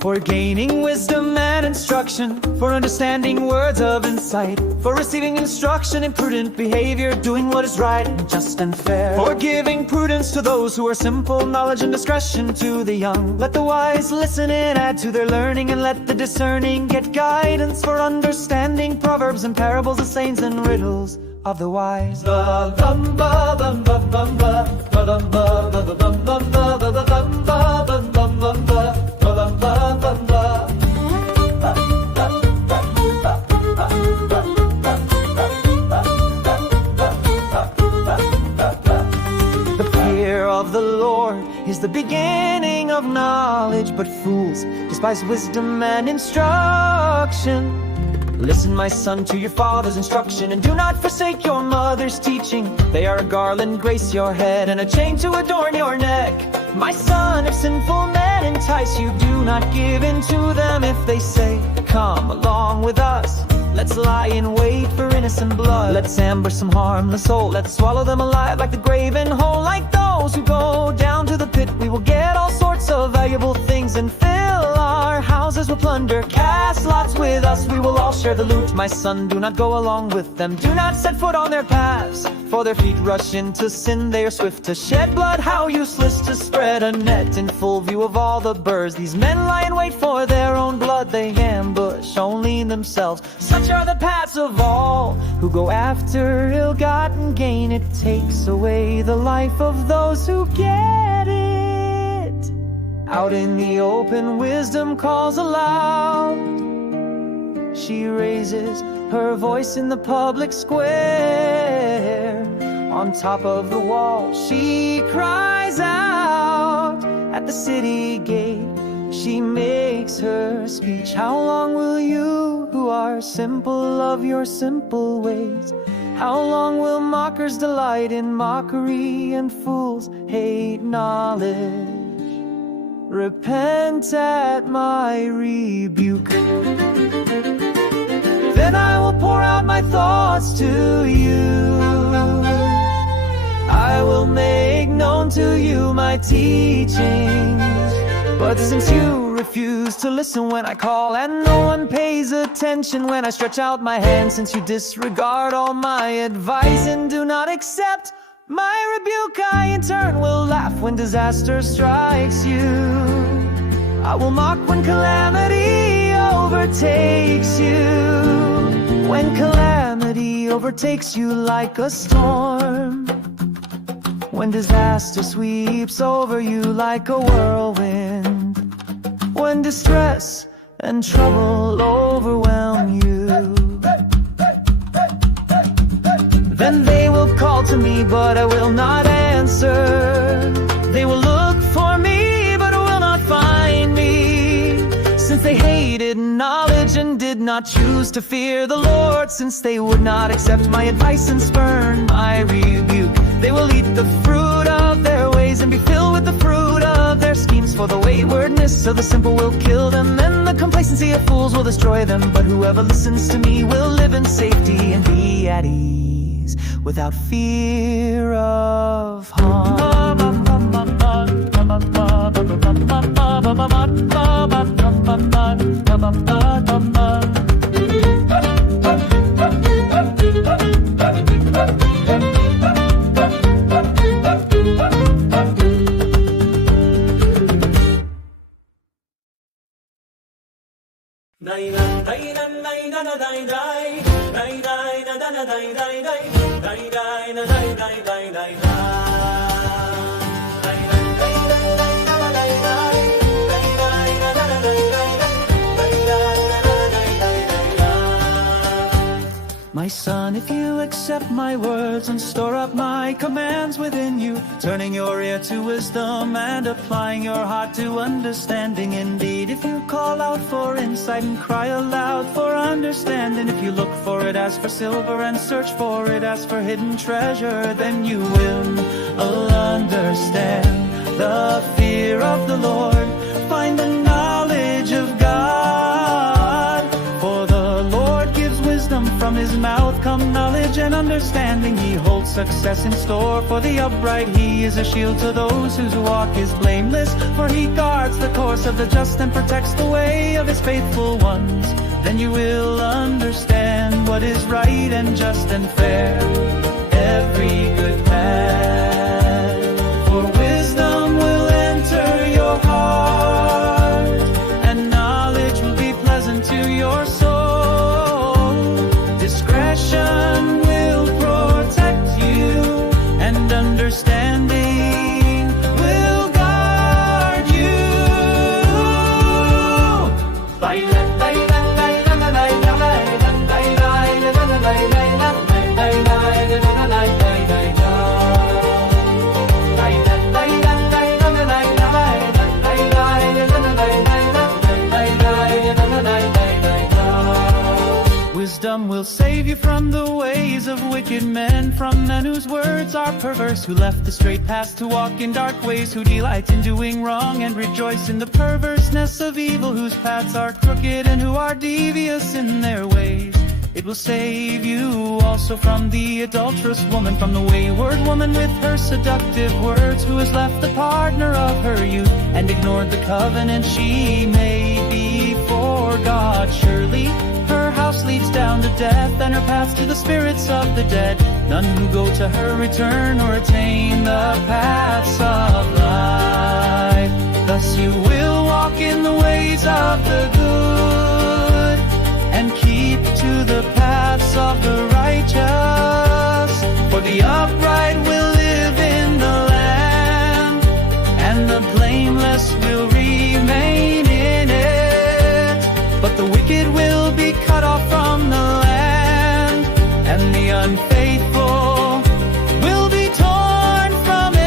For gaining wisdom and instruction, for understanding words of insight, for receiving instruction in prudent behavior, doing what is right and just and fair, for giving prudence to those who are simple, knowledge and discretion to the young. Let the wise listen and add to their learning, and let the discerning get guidance for understanding proverbs and parables, the sayings and riddles of the wise. The fear of the Lord is the beginning of knowledge, but fools despise wisdom and instruction. Listen, my son, to your father's instruction, and do not forsake your mother's teaching. They are a garland, grace your head, and a chain to adorn your neck. My son, if sinful men entice you, do not give in to them. If they say, come along with us, let's lie in wait for innocent blood. Let's ambush some harmless soul, let's swallow them alive like the grave and whole. Like those who go down to the pit, we will get all sorts of valuable things and fill our houses with plunder. Cast lots with us, we will all share the loot. My son, do not go along with them, do not set foot on their paths, for their feet rush into sin. They are swift to shed blood, how useless to spread a net in full view of all the birds. These men lie in wait for their own blood, they ambush only themselves. Such are the paths of all who go after ill-gotten gain. It takes away the life of those who get it. Out in the open, wisdom calls aloud. She raises her voice in the public square. On top of the wall, she cries out. At the city gate, she makes her speech. How long will you, who are simple, love your simple ways? How long will mockers delight in mockery, and fools hate knowledge? Repent at my rebuke. Then I will pour out my thoughts to you. I will make known to you my teachings. But since you refuse to listen when I call, and no one pays attention when I stretch out my hand, since you disregard all my advice and do not accept my rebuke, I in turn will laugh when disaster strikes you. I will mock when calamity overtakes you. When calamity overtakes you like a storm. When disaster sweeps over you like a whirlwind. When distress and trouble overwhelm you. Then they will call to me, but I will not answer. They will look for me, but will not find me. Since they hated knowledge and did not choose to fear the Lord, since they would not accept my advice and spurn my rebuke, they will eat the fruit of their ways and be filled with the fruit of their schemes. For the waywardness of the simple will kill them, and the complacency of fools will destroy them. But whoever listens to me will live in safety and be at ease, without fear of harm. My son, if you accept my words and store up my commands within you, turning your ear to wisdom and applying your heart to understanding, indeed, if you call out for insight and cry aloud for understanding, if you look for it as for silver and search for it as for hidden treasure, then you will understand the fear of the and understanding. He holds success in store for the upright. He is a shield to those whose walk is blameless, for he guards the course of the just and protects the way of his faithful ones. Then you will understand what is right and just and fair, every good path. For wisdom will enter your heart, and knowledge will be pleasant to your soul. Discretion will protect you, and understanding will guard you. Wisdom will save you from the ways of wicked men, from men whose words are perverse, who left the straight path to walk in dark ways, who delight in doing wrong and rejoice in the perverseness of evil, whose paths are crooked and who are devious in their ways. It will save you also from the adulterous woman, from the wayward woman with her seductive words, who has left the partner of her youth and ignored the covenant she made before God. Surely her house leads down to death, and her paths to the spirits of the dead. None who go to her return or attain the paths of life. Thus you will walk in the ways of the good, and keep to the paths of the righteous. For the upright will live in the land, and the blameless will remain in it. But the wicked will be cut off from the land, and the unfaithful will be torn from it.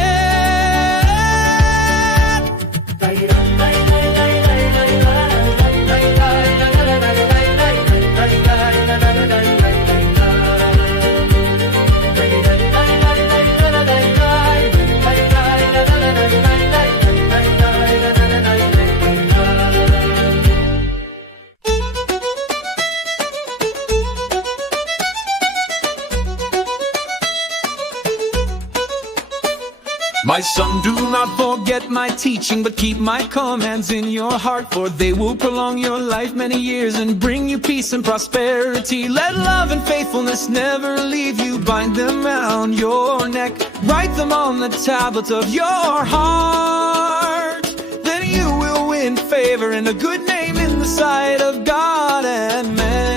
My son, do not forget my teaching, but keep my commands in your heart, for they will prolong your life many years and bring you peace and prosperity. Let love and faithfulness never leave you. Bind them around your neck, write them on the tablet of your heart. Then you will win favor and a good name in the sight of God and man.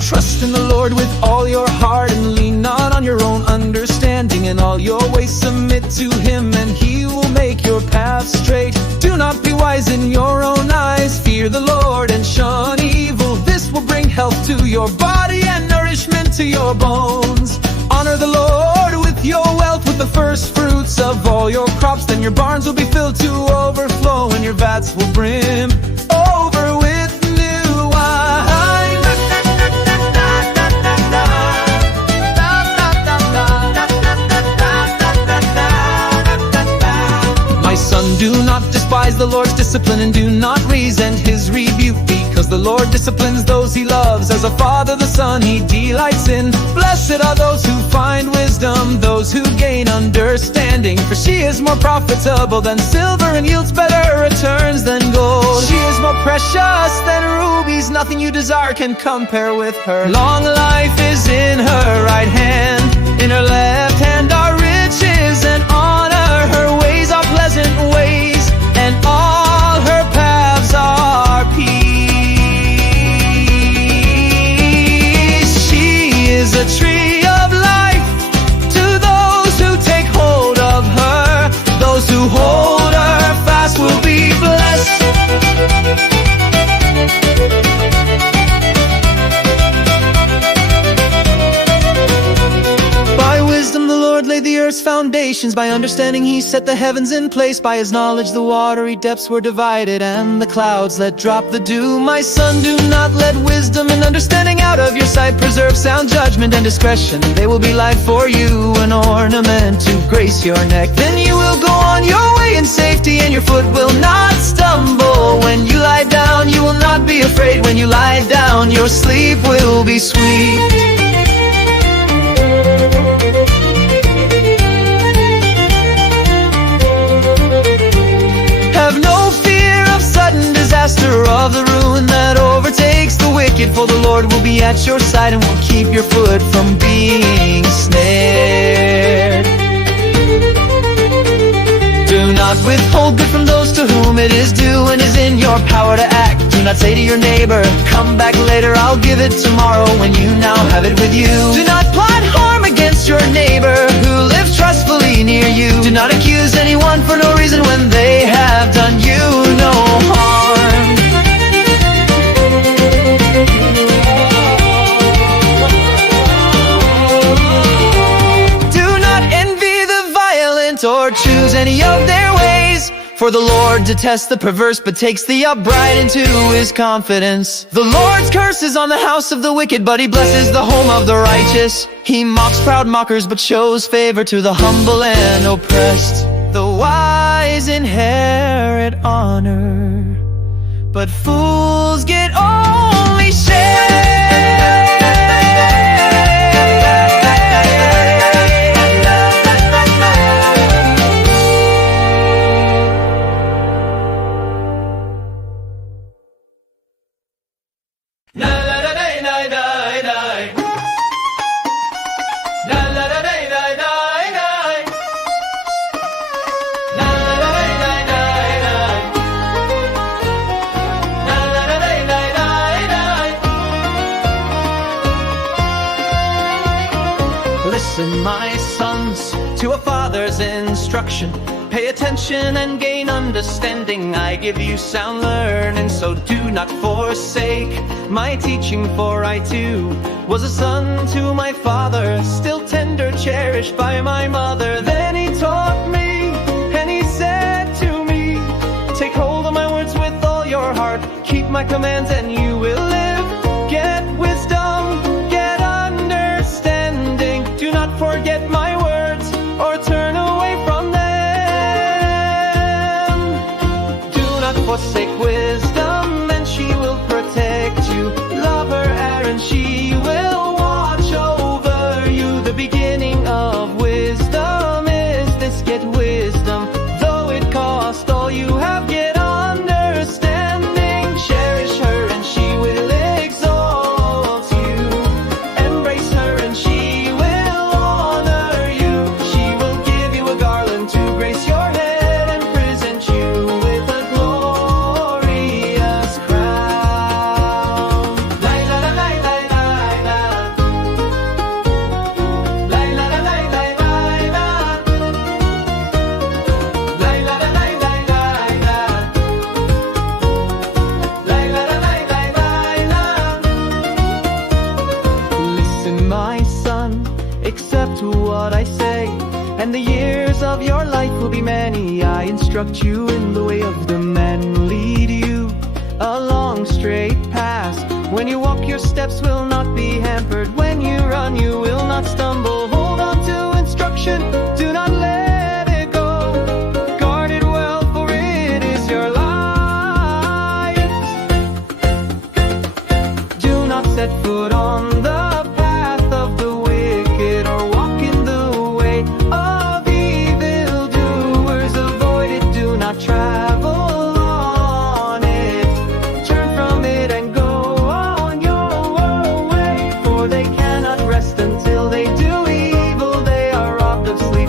Trust in the Lord with all your heart, and lean not on your own understanding. In all your ways submit to him, and he will make your path straight. Do not be wise in your own eyes. Fear the Lord and shun evil. This will bring health to your body and nourishment to your bones. Honor the Lord with your wealth, with the first fruits of all your crops. Then your barns will be filled to overflow, and your vats will brim over with new wine. My son, do not despise the Lord's discipline, and do not resent his rebuke, because the Lord disciplines those he loves. As a father the son he delights in. Blessed are those who find wisdom, those who gain understanding, for she is more profitable than silver and yields better returns than gold. She is more precious than rubies, nothing you desire can compare with her. Long life is in her right hand, in her left hand are riches and honor. Her ways are pleasant ways, and all her paths are peace. She is a tree of life to those who take hold of her. Those who hold her fast will be blessed. By wisdom nations. By understanding he set the heavens in place. By his knowledge the watery depths were divided, and the clouds let drop the dew. My son, do not let wisdom and understanding out of your sight. Preserve sound judgment and discretion. They will be life for you, an ornament to grace your neck. Then you will go on your way in safety, and your foot will not stumble. When you lie down, you will not be afraid. When you lie down, your sleep will be sweet. Have no fear of sudden disaster, of the ruin that overtakes the wicked. For the Lord will be at your side and will keep your foot from being snared. Do not withhold good from those to whom it is due and is in your power to act. Do not say to your neighbor, come back later, I'll give it tomorrow, when you now have it with you. Do not plot harm against your neighbor who lives trustfully near you. Do not accuse anyone for no reason when they have done you no harm. Do not envy the violent or choose any of their ways. For the Lord detests the perverse, but takes the upright into his confidence. The Lord's curse is on the house of the wicked, but he blesses the home of the righteous. He mocks proud mockers, but shows favor to the humble and oppressed. The wise inherit honor, but fools get only shame. Listen, my sons, to a father's instruction. Pay attention and gain understanding. I give you sound learning, so do not forsake my teaching. For I too was a son to my father, still tender, cherished by my mother. Then he taught me, and he said to me, take hold of my words with all your heart. Keep my commands and you will live. Get wisdom, get understanding. Do not forget my words or turn away from them. Do not forsake wisdom, and she will protect you. Love her, Aaron, she will watch over you. The beginning of wisdom is this: get wisdom. Though it cost all you have, get understanding. Cherish her and she will exalt you. Embrace her and she will honor you. She will give you a garland to grace your head and present you with a glorious crown. La la la la la la la. La la la la la la la. La la la la la la la. La la la la la la la. Listen, my son, accept what I say, and the years of your life will be many. I instruct you in the way of the men, lead you along straight paths. When you walk, your steps will not be hampered. When you run, you will not stumble. Hold on to instruction, do not let it go. Guard it well, for it is your life. Do not set foot on the path of the wicked, or walk in the way of evildoers. Avoid it, do not travel on it. Turn from it and go on your way, for they cannot rest until they do evil. They are robbed of sleep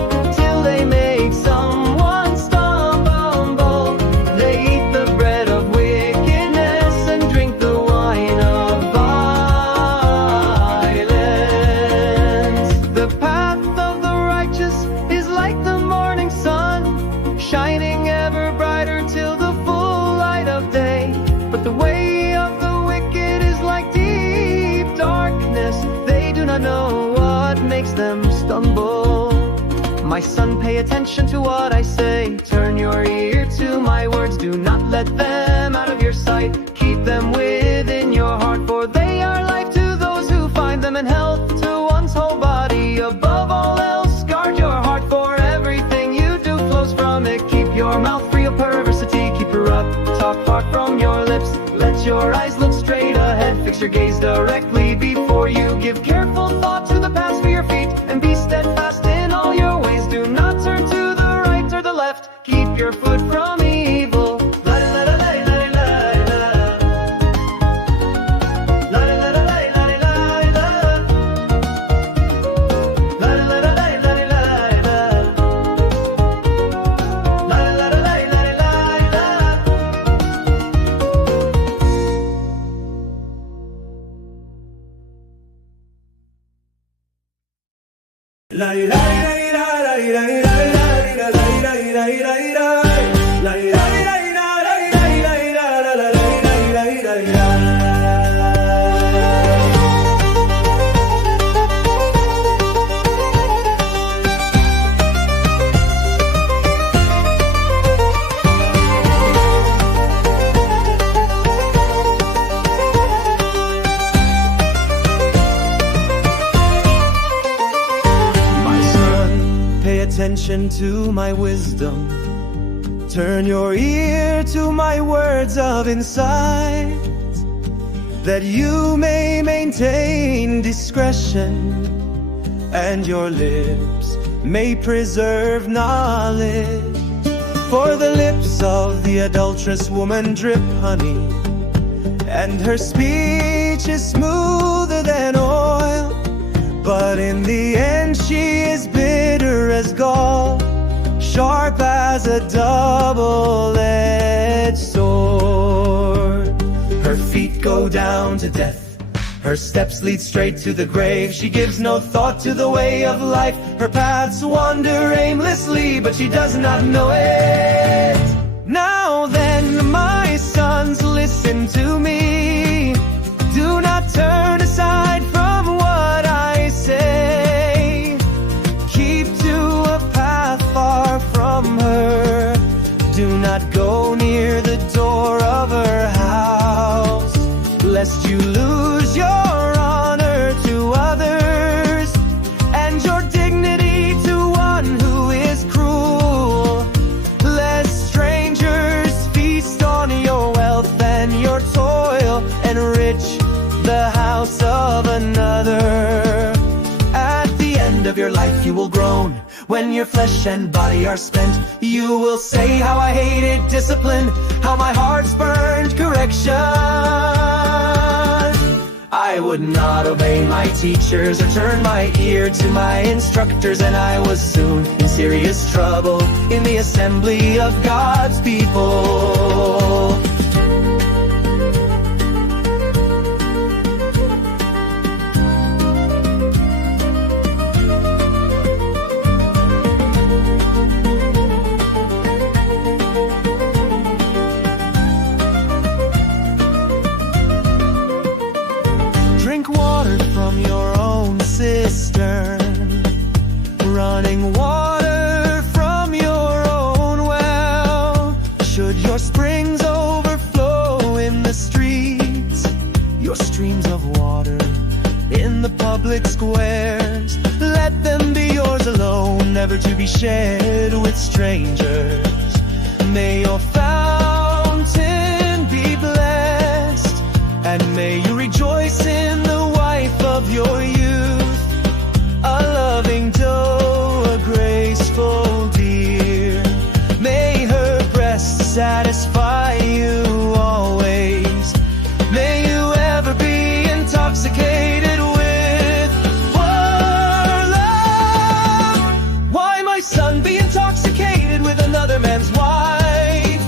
son, pay attention to what I say. Turn your ear to my words, do not let them out of your sight. Keep them within your heart, for they are life to those who find them, and health to one's whole body. Above all else, guard your heart, for everything you do flows from it. Keep your mouth free of perversity, keep your talk far from your lips. Let your eyes look straight ahead, fix your gaze directly before you. Give careful thought to the paths for your feet, and be steadfast in all your ways. Do not turn to the right or the left, keep your foot from evil. Attention to my wisdom, turn your ear to my words of insight, that you may maintain discretion, and your lips may preserve knowledge. For the lips of the adulterous woman drip honey, and her speech is smoother than oil, but in the end she is bitter as gall, sharp as a double-edged sword. Her feet go down to death, her steps lead straight to the grave. She gives no thought to the way of life, her paths wander aimlessly, but she does not know it. Now then, my sons, listen to me. Do not turn aside from what I say. Keep to a path far from her. Do not go near the door of her house, lest you lose your honor to others, and your dignity to one who is cruel. Lest strangers feast on your wealth and your toil, enrich the house of another. At the end of your life you will groan, when your flesh and body are spent. You will say, how I hated discipline, how my heart spurned correction. I would not obey my teachers or turn my ear to my instructors, and I was soon in serious trouble in the assembly of God's people. Drink water from your own cistern, running water from your own well. Should your springs overflow in the streets, your streams of water in the public squares, let them be yours alone, never to be shared with strangers. May your fountain be blessed, and may you rejoice in the wife of your youth, a loving doe, a graceful deer. May her breast satisfy you always. May you ever be intoxicated with her love. Why, my son, be intoxicated with another man's wife?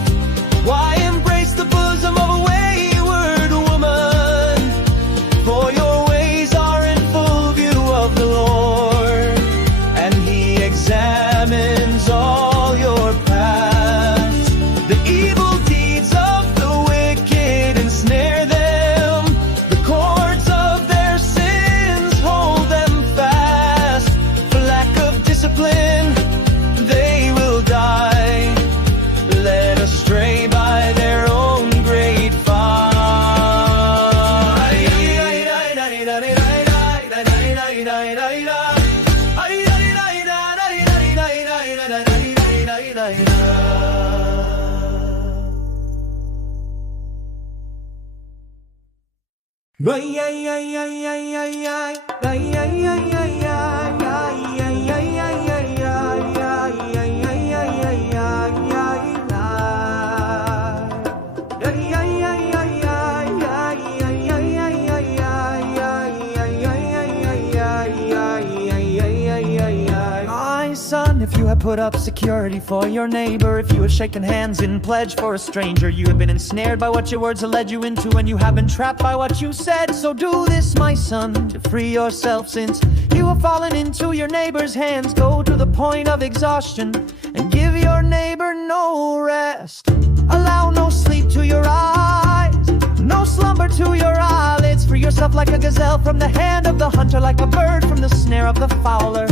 My son, if you have put up security for your neighbor, if you have shaken hands in pledge for a stranger, you have been ensnared by what your words have led you into, and you have been trapped by what you said. So do this, my son, to free yourself, since you have fallen into your neighbor's hands. Go to the point of exhaustion and give your neighbor no rest. Allow no sleep to your eyes, no slumber to your eyelids. Free yourself like a gazelle from the hand of the hunter, like a bird from the snare of the fowler.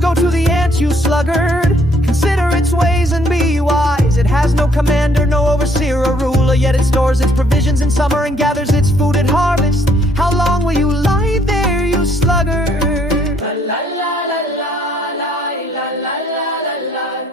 Go to the ant, you sluggard, consider its ways and be wise. It has no commander, no overseer or ruler, yet it stores its provisions in summer and gathers its food at harvest. How long will you lie there, you sluggard? La la la la la la la la la.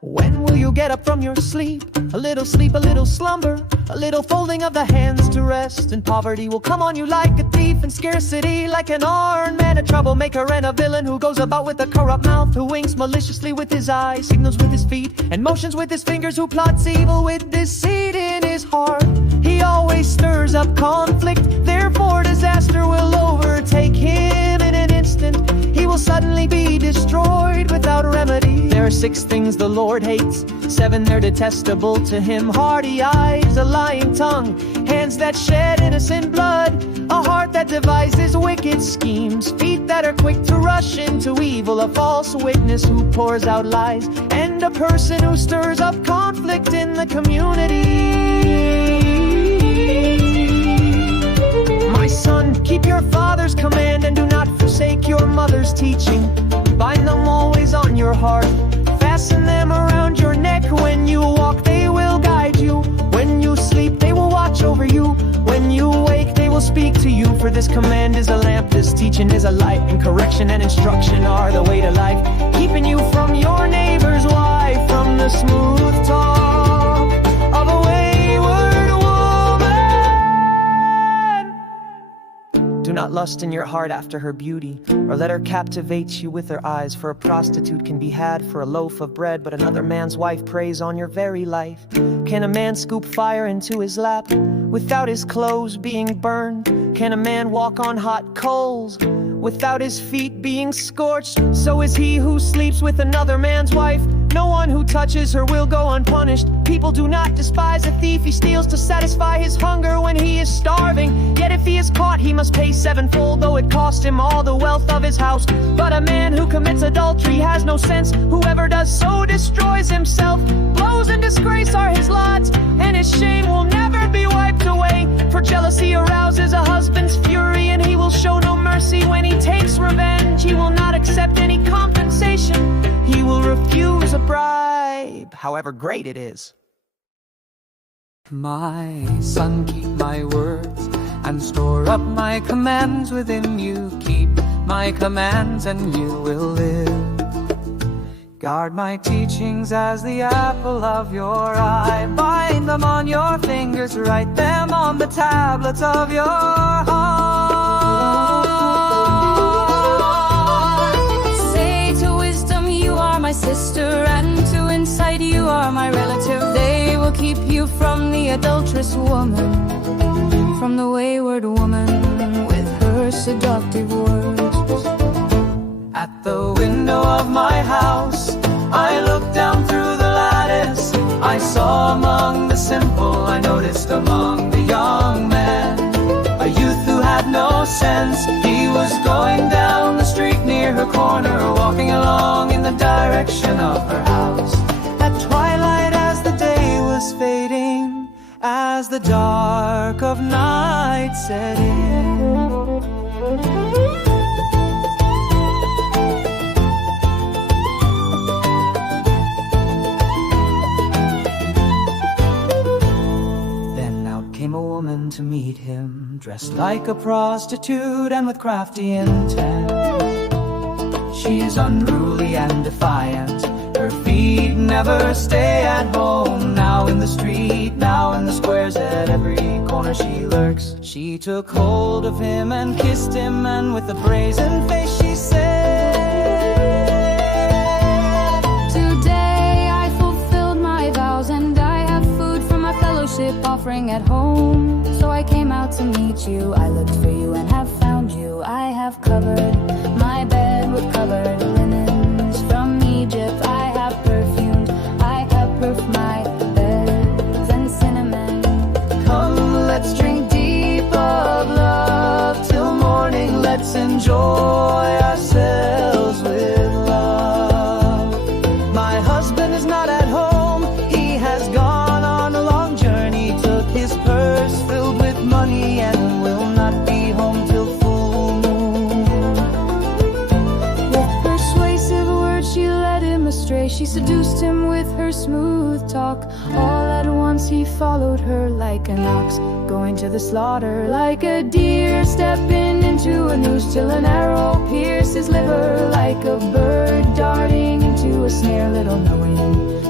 When will you get up from your sleep? A little sleep, a little slumber, a little folding of the hands to rest. And poverty will come on you like a thief, and scarcity like an armed man, a troublemaker and a villain who goes about with a corrupt mouth, who winks maliciously with his eyes, signals with his feet, and motions with his fingers, who plots evil with deceit in his heart. He always stirs up conflict, therefore disaster will overtake him in an instant. He will suddenly be destroyed without remedy. There are 6 things the Lord hates, 7 they're detestable to him: haughty eyes, a lying tongue, hands that shed innocent blood, a heart that devises wicked schemes, feet that are quick to rush into evil, a false witness who pours out lies, and a person who stirs up conflict in the community. My son, keep your father's command and do not forsake your mother's teaching. Bind them always on your heart, fasten them around your neck. When you walk, they will guide you. When you sleep, they will watch over you. When you wake, they will speak to you. For this command is a lamp, this teaching is a light, and correction and instruction are the way to life, keeping you from your neighbor's wife, from the smooth talk of a wayward woman. Do not lust in your heart after her beauty, or let her captivate you with her eyes. For a prostitute can be had for a loaf of bread, but another man's wife preys on your very life. Can a man scoop fire into his lap without his clothes being burned? Can a man walk on hot coals without his feet being scorched? So is he who sleeps with another man's wife. No one who touches her will go unpunished. People do not despise a thief. He steals to satisfy his hunger when he is starving. Yet if he is caught, he must pay 7-fold, though it cost him all the wealth of his house. But a man who commits adultery has no sense. Whoever does so destroys himself. Blows and disgrace are his lot, and his shame will never be wiped away. For jealousy arouses a husband's fury, and he will show no mercy when he takes revenge. He will not accept any compensation. He will refuse a bribe, however great it is. My son, keep my words and store up my commands within you. Keep my commands and you will live. Guard my teachings as the apple of your eye. Bind them on your fingers, write them on the tablets of your heart. Say to wisdom, you are my sister, and to insight, you are my relative. They will keep you from the adulterous woman, from the wayward woman with her seductive words. At the window of my house, I looked down through the lattice. I saw among the simple, I noticed among the young men, a youth who had no sense. He was going down the street near her corner, walking along in the direction of her house. At twilight, as the day was fading, as the dark of night set in, came a woman to meet him, dressed like a prostitute and with crafty intent. She is unruly and defiant, Her feet never stay at home. Now in the street, now in the squares, at every corner she lurks. She took hold of him and kissed him, and with a brazen face she said, Today I fulfilled my vows, and I have food from my fellowship offering at home. So I came out to meet you. I looked for you and have found you. I have covered my bed with covered linens from Egypt. I have perfumed, I have perfed my beds and cinnamon. come, let's drink deep of love till morning. Let's enjoy ourselves with love. My husband is not at home. He has gone on a long journey. Took his purse filled with money and will not be home till full moon. With persuasive words she led him astray. She seduced him with her smooth talk. All at once he followed her like an ox going to the slaughter, like a deer stepping into a noose till an arrow pierced his liver, like a bird darting into a snare, little knowing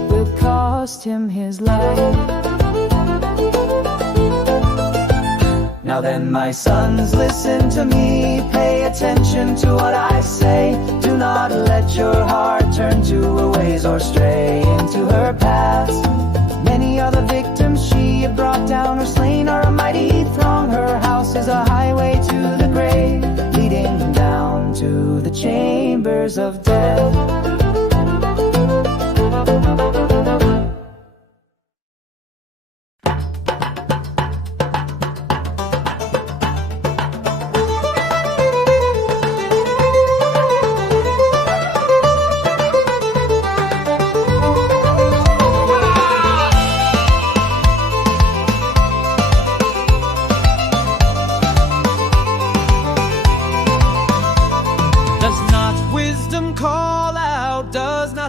will cost him his life. Now then, my sons, listen to me. Pay attention to what I say. Do not let your heart turn to her ways or stray into her paths. Many are the victims she had brought down or slain, are a mighty throng. Her house is a highway to the grave, leading down to the chambers of death.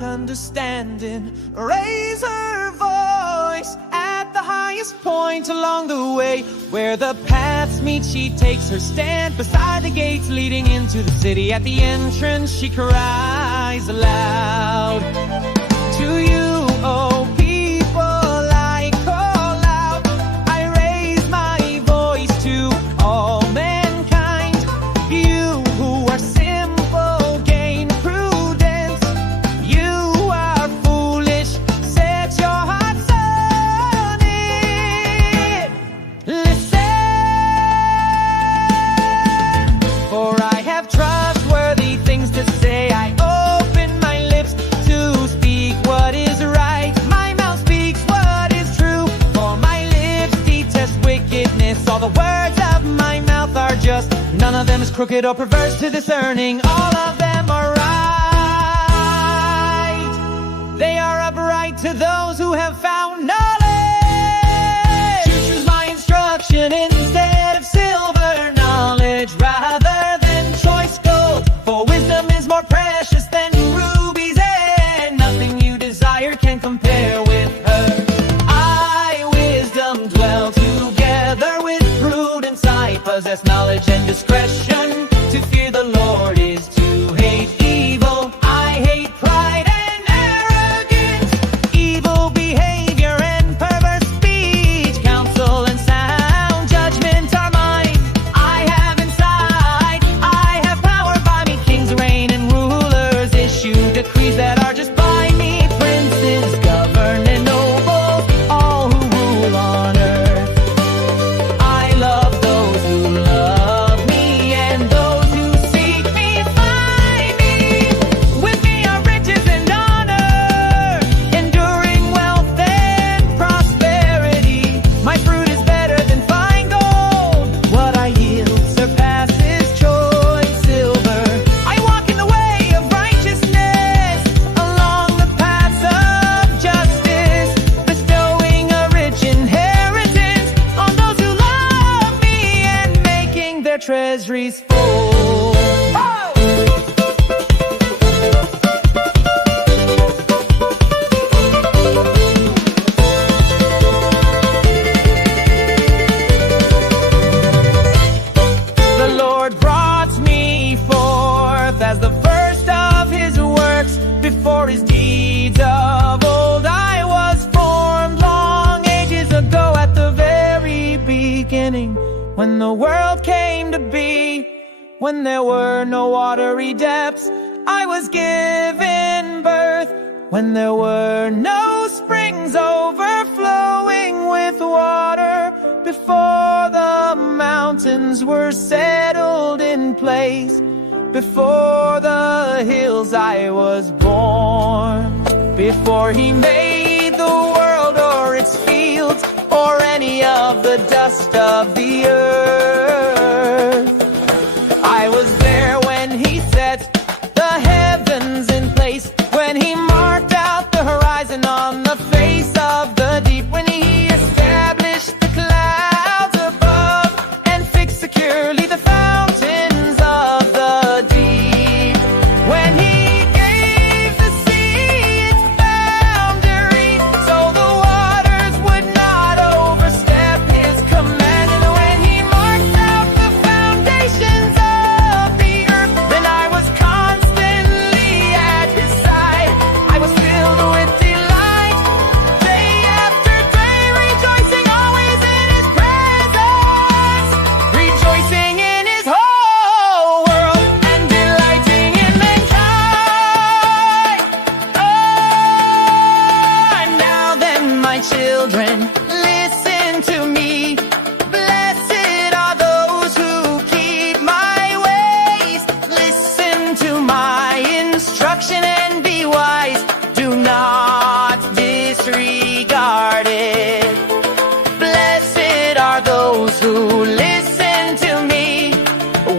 Understanding, raise her voice at the highest point along the way. Where the paths meet, she takes her stand beside the gates leading into the city. At the entrance, she cries aloud, to you, oh people, I call out. I raise my voice to all mankind. You who are simple, gain prudence. You are foolish, set your hearts on it. Listen, for I have trustworthy things to say. I open my lips to speak what is right. My mouth speaks what is true, for my lips detest wickedness. All the words of my mouth are just, none of them is crooked or perverse to discerning. All of them are right. They are upright to those who have found knowledge. To choose my instruction instead of silver, knowledge rather than choice gold. For wisdom is more precious than rubies, and nothing you desire can compare with her. I, wisdom, dwell together with prudence. I possess knowledge and discretion. To fear the Lord is to hate evil. I hate pride and arrogance, evil behavior and perverse speech. Counsel and sound judgment are mine. I have inside, I have power by me. Kings reign and rulers issue decrees that are just by me. Princes govern and nobles, all who rule on earth. I love those who love me, and those who seek me find me. With me are riches and honor, enduring wealth and prosperity. My fruit is better than fine gold. What I yield surpasses choice silver. I walk in the way of righteousness, along the paths of justice, bestowing a rich inheritance on those who love me, and making their treasuries full. The Lord brought me forth as the first of his works, before his deeds When the world came to be, when there were no watery depths, I was given birth. When there were no springs overflowing with water, before the mountains were settled in place, before the hills I was born. Before he made the world or its fields, or any of the dust of the earth, I was there when he set the heavens in place, when he marked out the horizon on the face of the deep, when he established the clouds above and fixed securely the fountains of the deep, when he gave the sea its boundary so the waters would not overstep his command, and when he marked out the foundations of the earth, then I was constantly at his side. I was filled with delight, day after day, rejoicing always in his presence, rejoicing in his whole world, and delighting in mankind. Oh, now then, my children, listen to me. Blessed are those who keep my ways. Listen to my instruction and be wise. Do not disregard it. Blessed are those who listen to me,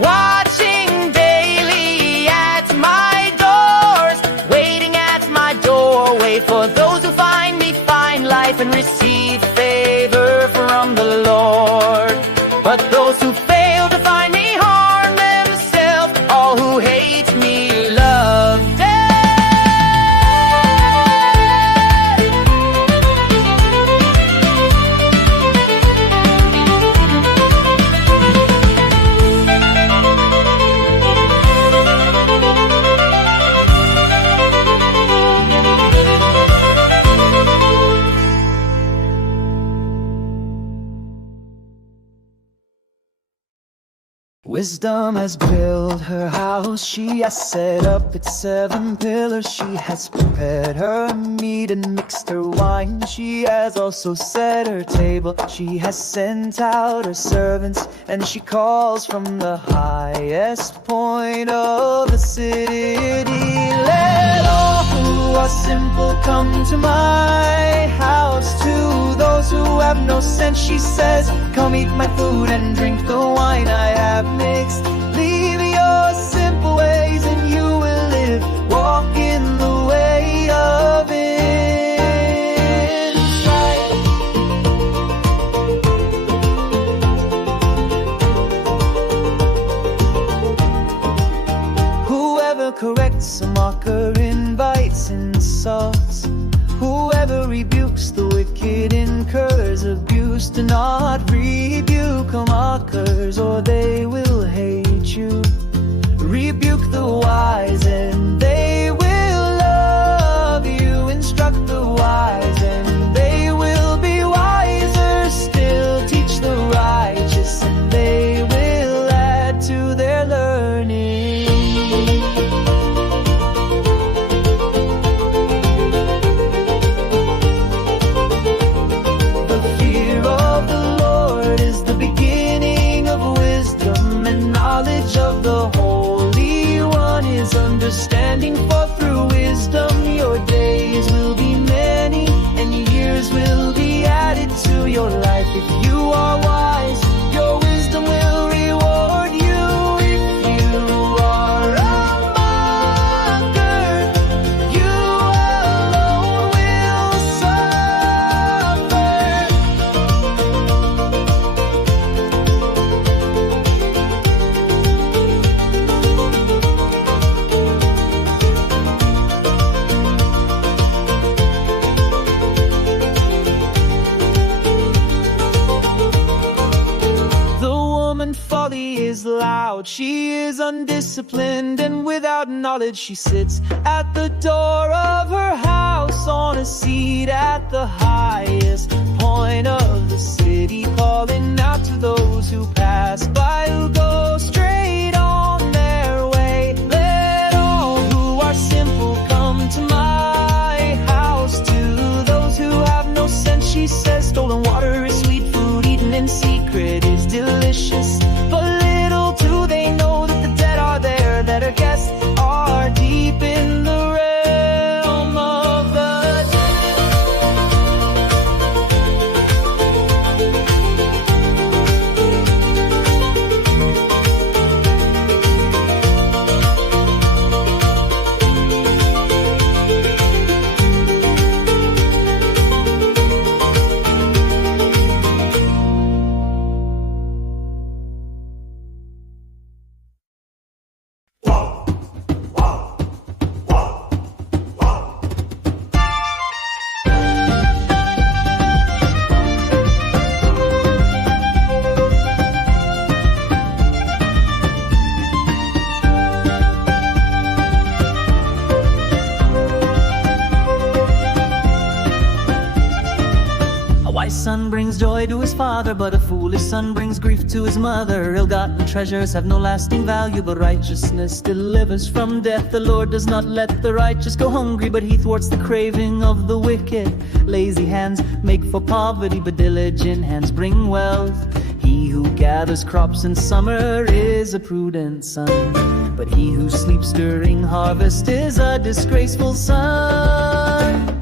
watching daily at my doors, waiting at my doorway for those who find me, find life and receive favor from the Lord. But those who fail to find me harm themselves. All who hate me love death. Wisdom has built her house, she has set up its 7 pillars. She has prepared her meat and mixed her wine. She has also set her table. She has sent out her servants, and she calls from the highest point of the city. Let all who are simple come to my house. To those who have no sense, she says, come eat my food and drink the wine I have mixed. Leave your simple ways and you will live. Walk in the way of insight. Whoever corrects a mocker invites insults. Whoever rebukes the wicked incurs abuse. Do not rebuke mockers, or they will hate you. Rebuke the wise, and they will love you. Instruct the wise, and they will be wiser still. Teach the righteous, and they will add to their learning. Of the Holy One is understanding, for through wisdom your days will be many, and years will be added to your life. If you are wise, your wisdom will reward you. If you are a mocker, you alone will suffer. Folly is loud, she is undisciplined, and without knowledge she sits at the door of her house, on a seat at the highest point of the city. calling out to those who pass by, who go straight on their way. Let all who are simple come to my house. To those who have no sense, she says, stolen water is sweet food, eaten in secret is delicious. But little do they know that the dead are there, that her guests are deep in the realm of the son brings joy to his father, but a foolish son brings grief to his mother. Ill-gotten treasures have no lasting value, but righteousness delivers from death. The Lord does not let the righteous go hungry, but he thwarts the craving of the wicked. Lazy hands make for poverty, but diligent hands bring wealth. He who gathers crops in summer is a prudent son, but he who sleeps during harvest is a disgraceful son.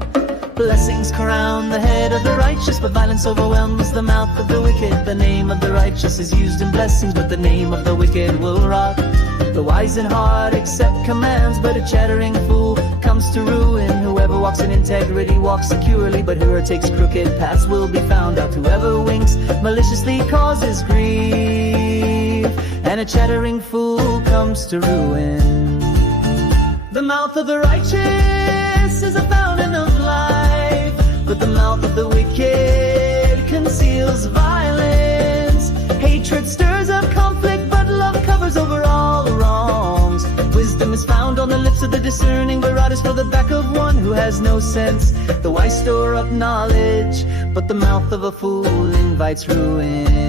Blessings crown the head of the righteous, but violence overwhelms the mouth of the wicked. The name of the righteous is used in blessings, but the name of the wicked will rot. The wise in heart accept commands, but a chattering fool comes to ruin. Whoever walks in integrity walks securely, but whoever takes crooked paths will be found out. Whoever winks maliciously causes grief, and a chattering fool comes to ruin. The mouth of the righteous is a fountain of life, but the mouth of the wicked conceals violence. Hatred stirs up conflict, but love covers over all wrongs. Wisdom is found on the lips of the discerning, but rod is for the back of one who has no sense. The wise store up knowledge, but the mouth of a fool invites ruin.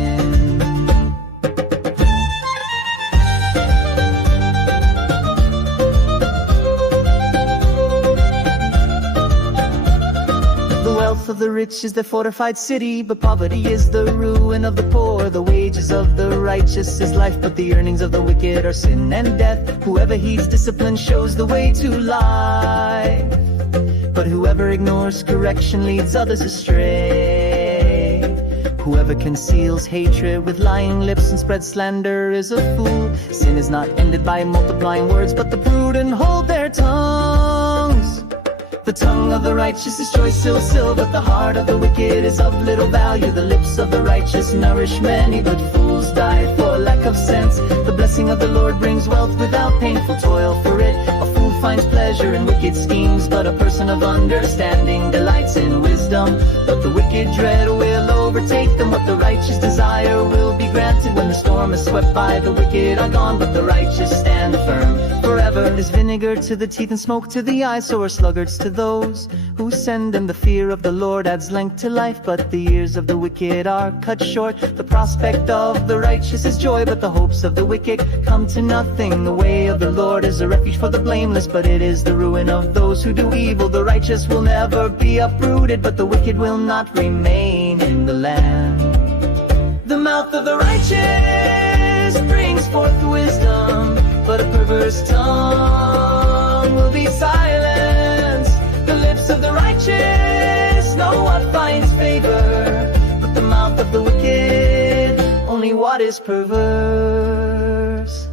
The wealth of the rich is their fortified city, but poverty is the ruin of the poor. The wages of the righteous is life, but the earnings of the wicked are sin and death. Whoever heeds discipline shows the way to life, but whoever ignores correction leads others astray. Whoever conceals hatred with lying lips and spreads slander is a fool. Sin is not ended by multiplying words, but the prudent hold their tongues. The tongue of the righteous is choice silver, but the heart of the wicked is of little value. The lips of the righteous nourish many, but fools die for lack of sense. The blessing of the Lord brings wealth without painful toil for it. A fool finds pleasure in wicked schemes, but a person of understanding delights in wisdom. But the wicked dread will overtake them. What the righteous desire will be granted. When the storm is swept by, the wicked are gone, but the righteous stand firm forever. Is vinegar to the teeth and smoke to the eyes, so are sluggards to those who send them. The fear of the Lord adds length to life, but the years of the wicked are cut short. The prospect of the righteous is joy, but the hopes of the wicked come to nothing. The way of the Lord is a refuge for the blameless, but it is the ruin of those who do evil. The righteous will never be uprooted, but the wicked will not remain in the land. The mouth of the righteous brings forth wisdom, but a perverse tongue will be silenced. The lips of the righteous know what finds favor, but the mouth of the wicked only what is perverse.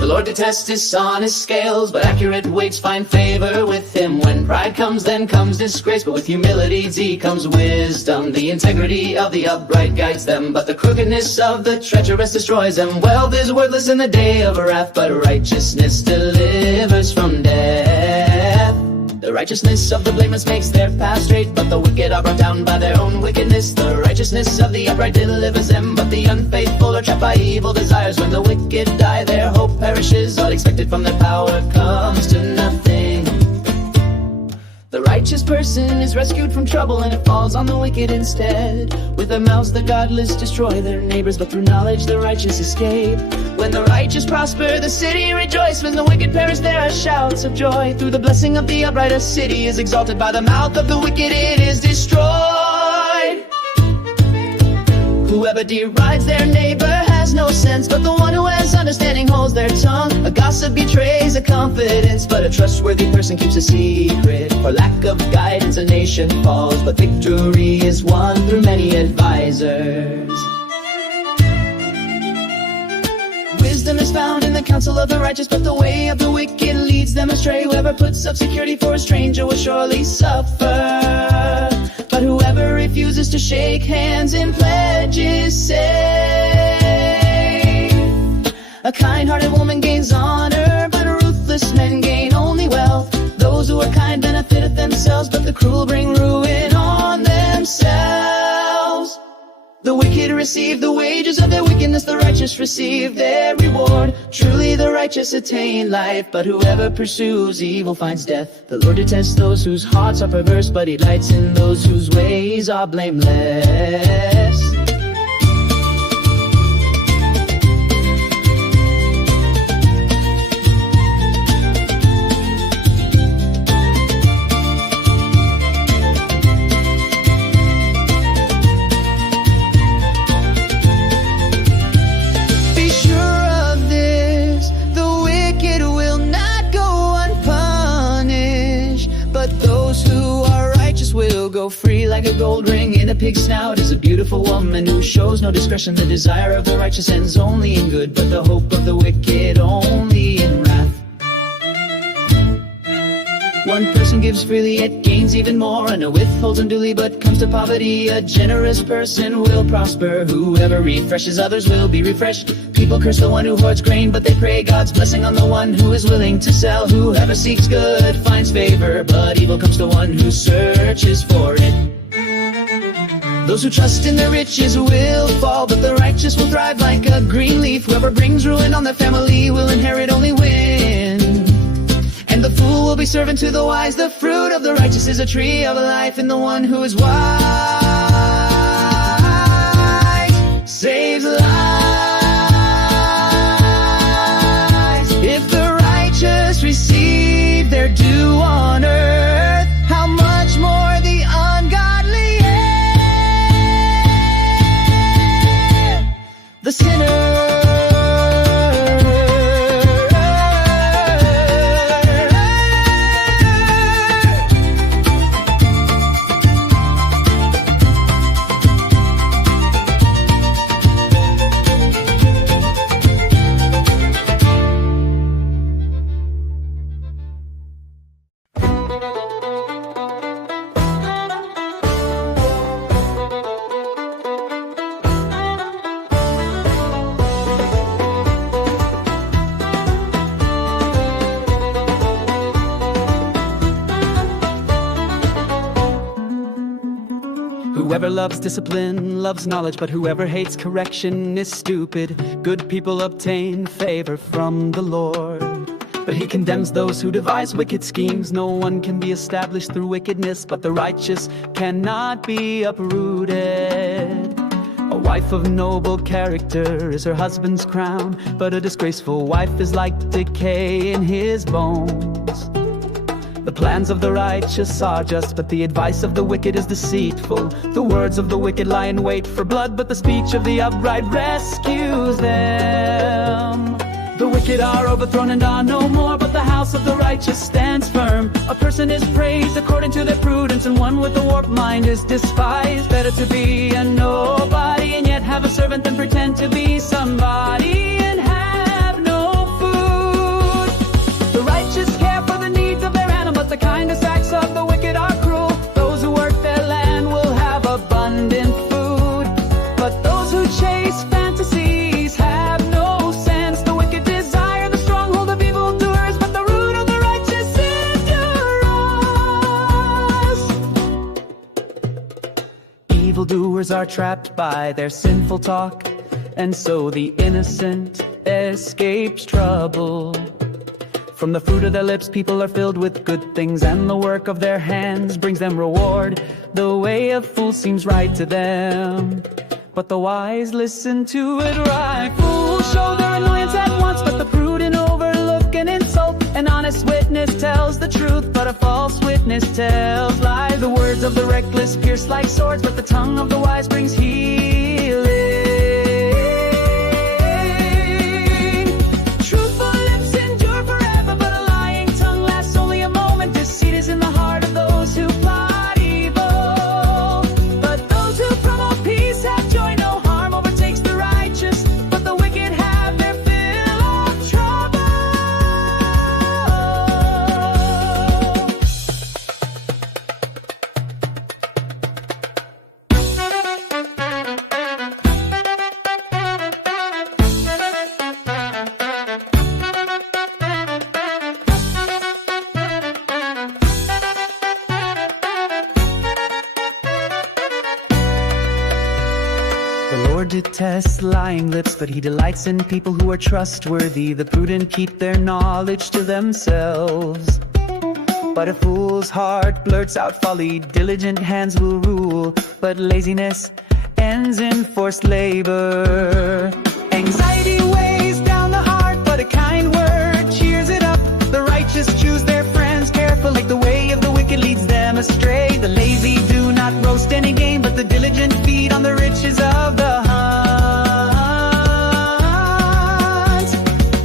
The Lord detests dishonest scales, but accurate weights find favor with him. When pride comes, then comes disgrace, but with humility comes wisdom. The integrity of the upright guides them, but the crookedness of the treacherous destroys them. Wealth is worthless in the day of wrath, but righteousness delivers from death. The righteousness of the blameless makes their path straight, but the wicked are brought down by their own wickedness. The righteousness of the upright delivers them, but the unfaithful are trapped by evil desires. When the wicked die, their hope perishes. All expected from their power comes to nothing. The righteous person is rescued from trouble, and it falls on the wicked instead. With their mouths the godless destroy their neighbors, but through knowledge the righteous escape. When the righteous prosper, the city rejoices. When the wicked perish, there are shouts of joy. Through the blessing of the upright, a city is exalted. By the mouth of the wicked it is destroyed. Whoever derides their neighbor has no sense, but the one who has understanding holds their tongue. A gossip betrays a confidence, but a trustworthy person keeps a secret. For lack of guidance a nation falls, but victory is won through many advisors. Wisdom is found in the counsel of the righteous, but the way of the wicked leads them astray. Whoever puts up security for a stranger will surely suffer, but whoever refuses to shake hands in pledge is safe. A kind-hearted woman gains honor, but ruthless men gain only wealth. Those who are kind benefit themselves, but the cruel bring ruin on themselves. The wicked receive the wages of their wickedness, the righteous receive their reward. Truly the righteous attain life, but whoever pursues evil finds death. The Lord detests those whose hearts are perverse, but he delights in those whose ways are blameless. Free like a gold ring in a pig's snout is a beautiful woman who shows no discretion. The desire of the righteous ends only in good, but the hope of the wicked only in wrath. One person gives freely, yet gains even more, and withholds unduly, but comes to poverty. A generous person will prosper. Whoever refreshes others will be refreshed. People curse the one who hoards grain, but they pray God's blessing on the one who is willing to sell. Whoever seeks good finds favor, but evil comes to one who searches for it. Those who trust in their riches will fall, but the righteous will thrive like a green leaf. Whoever brings ruin on their family will inherit only win. And the fool will be servant to the wise. The fruit of the righteous is a tree of life, and the one who is wise saves lives. If the righteous receive their due on earth, how much more the ungodly, the sinner. Whoever loves discipline loves knowledge, but whoever hates correction is stupid. Good people obtain favor from the Lord, but he condemns those who devise wicked schemes. No one can be established through wickedness, but the righteous cannot be uprooted. A wife of noble character is her husband's crown, but a disgraceful wife is like decay in his bones. The plans of the righteous are just, but the advice of the wicked is deceitful. The words of the wicked lie in wait for blood, but the speech of the upright rescues them. The wicked are overthrown and are no more, but the house of the righteous stands firm. A person is praised according to their prudence, and one with a warped mind is despised. Better to be a nobody and yet have a servant than pretend to be somebody and have no food. Fools are trapped by their sinful talk, and so the innocent escapes trouble. From the fruit of their lips people are filled with good things, and the work of their hands brings them reward. The way of fools seems right to them, but the wise listen to it right. Fools show their annoyance at once, but the prudent overlook an insult. An honest witness tells the truth, but a false witness tells lies. The words of the reckless pierce like swords, but the tongue of the wise brings healing. Truthful lips endure forever, but a lying tongue lasts only a moment. Deceit is in the heart of those who plot evil, but those who promote peace have joy. No harm overtakes the righteous, but the wicked have their fill of trouble. The Lord detests lying lips, but he delights in people who are trustworthy. The prudent keep their knowledge to themselves, but a fool's heart blurts out folly. Diligent hands will rule, but laziness ends in forced labor. Anxiety weighs down the heart, but a kind word cheers it up. The righteous choose their friends carefully, like the way of the wicked leads them astray. The lazy do not roast any game, but the diligent feed on the riches of the hunt.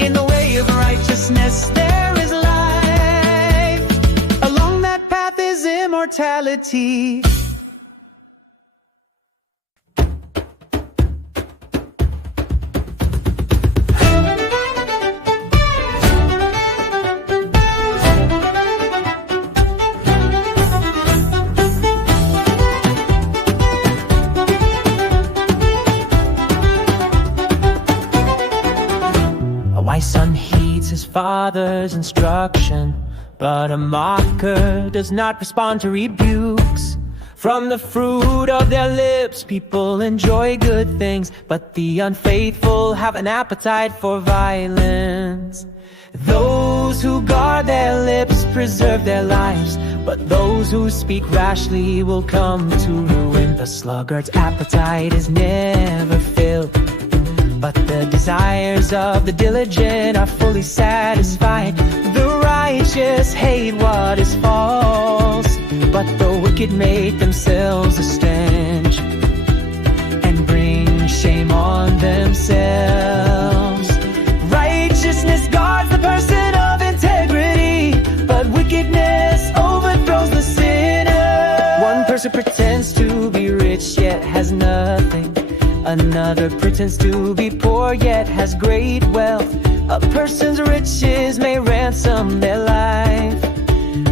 In the way of righteousness there is life, along that path is immortality. A wise son heeds his father's instruction, but a mocker does not respond to rebukes. From the fruit of their lips people enjoy good things, but the unfaithful have an appetite for violence. Those who guard their lips preserve their lives, but those who speak rashly will come to ruin. The sluggard's appetite is never filled, but the desires of the diligent are fully satisfied. The righteous hate what is false, but the wicked make themselves a stench and bring shame on themselves. Righteousness guards the person of integrity, but wickedness overthrows the sinner. One person pretends to be rich yet has nothing. Another pretends to be poor yet has great wealth. A person's riches may ransom their life,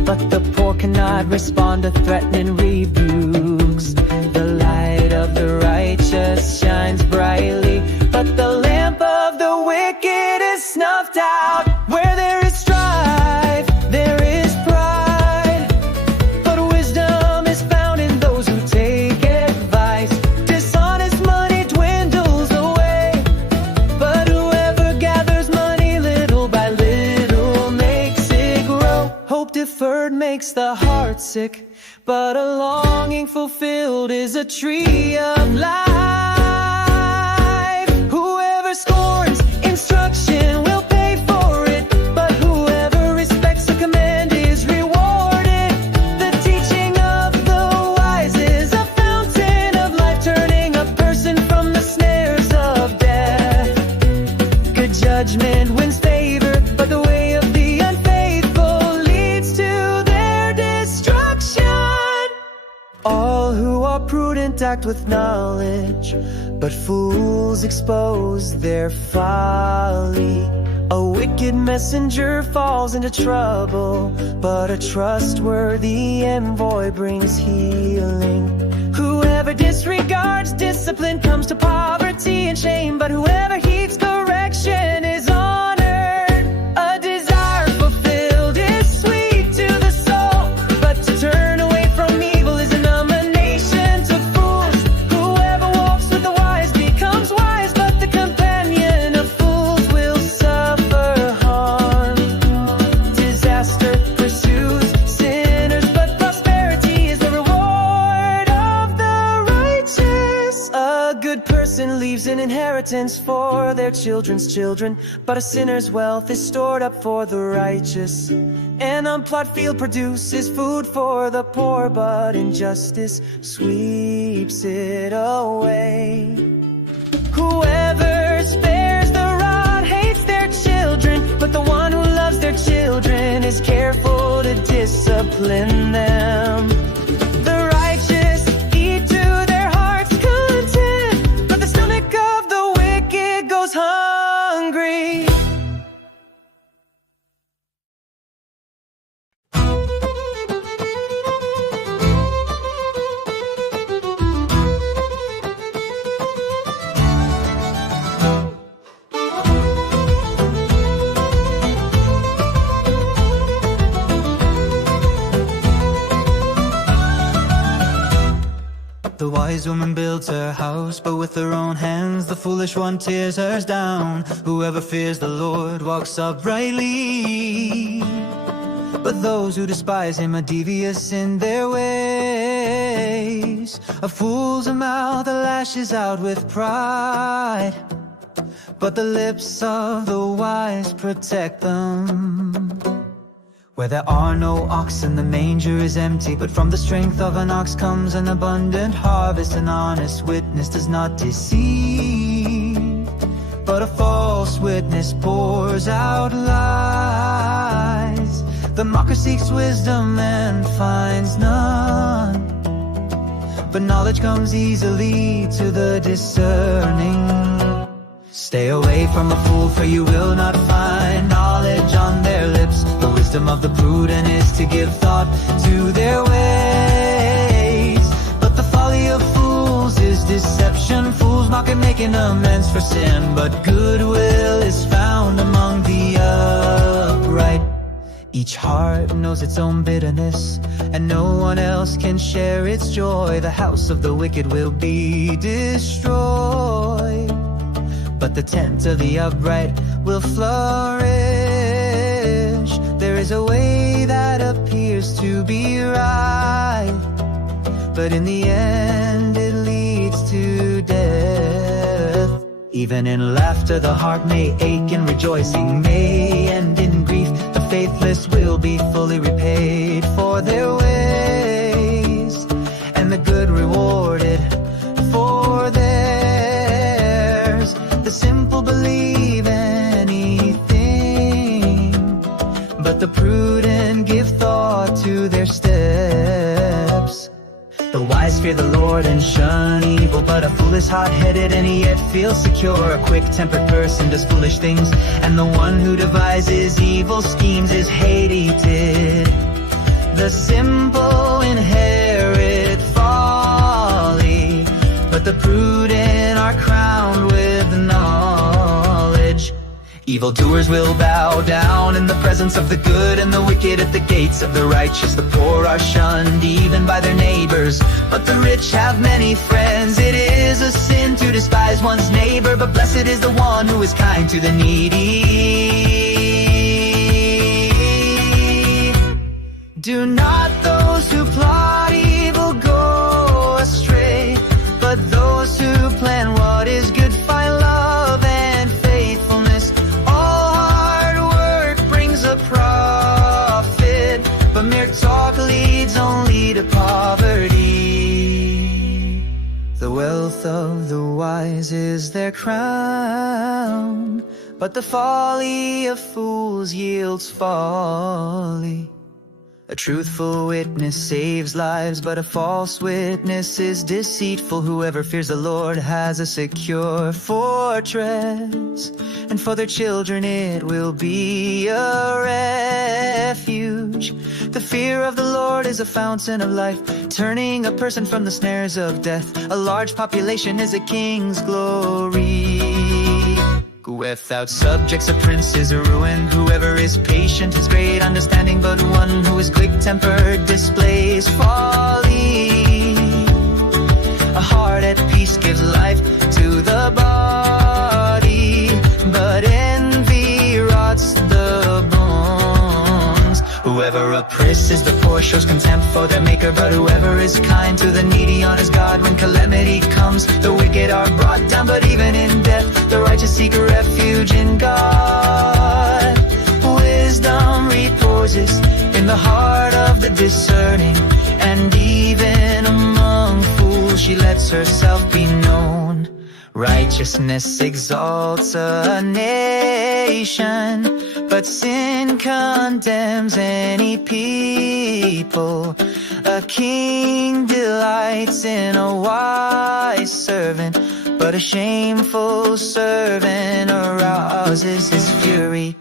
but the poor cannot respond to threatening rebukes. The light of the righteous shines brightly, but the lamp of the wicked is snuffed out. Where there is strife, there is pride, but wisdom is found in those who take advice. Dishonest money dwindles away, but whoever gathers money little by little makes it grow. Hope deferred makes the heart sick, but a longing fulfilled is a tree of life. Whoever scorns instruction will pay for it, but whoever respects a command is rewarded. The teaching of the wise is a fountain of life, turning a person from the snares of death. Good judgment wins favor, but the way of the unfaithful leads to their destruction. All who are prudent act with knowledge, but fools expose their folly. A wicked messenger falls into trouble, but a trustworthy envoy brings healing. Whoever disregards discipline comes to poverty and shame, but whoever heeds correction is honored. A desire fulfilled is sweet to the soul, but to turn away from evil is an abomination to fools. Whoever inheritance for their children's children, but a sinner's wealth is stored up for the righteous. An unplowed field produces food for the poor, but injustice sweeps it away. Whoever spares the rod hates their children, but the one who loves their children is careful to discipline them. The righteous eat to their heart's content, but the stomach of the wicked goes hungry. The wise woman builds her house, but with her own hands the foolish one tears hers down. Whoever fears the Lord walks uprightly, but those who despise him are devious in their ways. A fool's mouth lashes out with pride, but the lips of the wise protect them. Where there are no oxen, the manger is empty, but from the strength of an ox comes an abundant harvest. An honest witness does not deceive, but a false witness pours out lies. The mocker seeks wisdom and finds none, but knowledge comes easily to the discerning. Stay away from a fool, for you will not find knowledge on their lips. The wisdom of the prudent is to give thought to their ways, but the folly of fools is deception. Fools mock at making amends for sin, but goodwill is found among the upright. Each heart knows its own bitterness, and no one else can share its joy. The house of the wicked will be destroyed, but the tent of the upright will flourish. There is a way that appears to be right, but in the end it leads to death. Even in laughter the heart may ache, and rejoicing may end in grief. The faithless will be fully repaid for their ways, and the good rewarded for theirs. The simple believe anything, but the prudent give thought to their steps. The wise fear the Lord and shun evil, but a fool is hot-headed and he yet feels secure. A quick-tempered person does foolish things, and the one who devises evil schemes is hated. The simple inherit folly, but the prudent are crowned with knowledge. Evildoers will bow down in the presence of the good, and the wicked at the gates of the righteous. The poor are shunned even by their neighbors, but the rich have many friends. It is a sin to despise one's neighbor, but blessed is the one who is kind to the needy. Do not those who plot evil go astray, but those who plan what is good find love and faithfulness. All hard work brings a profit, but mere talk leads only to poverty. The wealth of the wise is their crown, but the folly of fools yields folly. A truthful witness saves lives, but a false witness is deceitful. Whoever fears the Lord has a secure fortress, and for their children it will be a refuge. The fear of the Lord is a fountain of life, turning a person from the snares of death. A large population is a king's glory. Without subjects a prince is ruined. Whoever is patient has great understanding, but one who is quick-tempered displays folly. A heart at peace gives life to the body, but envy rots the bones. Whoever The prince is the poor, shows contempt for their maker, but whoever is kind to the needy honors God. When calamity comes, the wicked are brought down, but even in death, the righteous seek refuge in God. Wisdom reposes in the heart of the discerning, and even among fools she lets herself be known. Righteousness exalts a nation, but sin condemns any people. A king delights in a wise servant, but a shameful servant arouses his fury.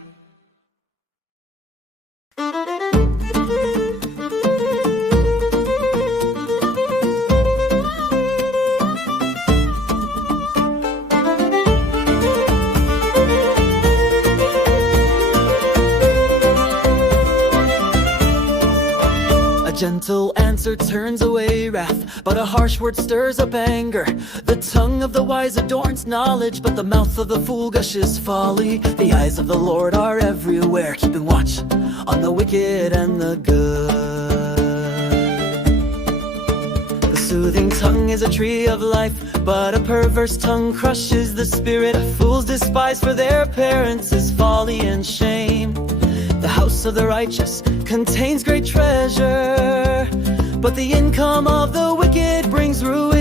Gentle answer turns away wrath, but a harsh word stirs up anger. The tongue of the wise adorns knowledge, but the mouth of the fool gushes folly. The eyes of the Lord are everywhere, keeping watch on the wicked and the good. The soothing tongue is a tree of life, but a perverse tongue crushes the spirit. Fools despise for their parents is folly and shame. The house of the righteous contains great treasure, but the income of the wicked brings ruin.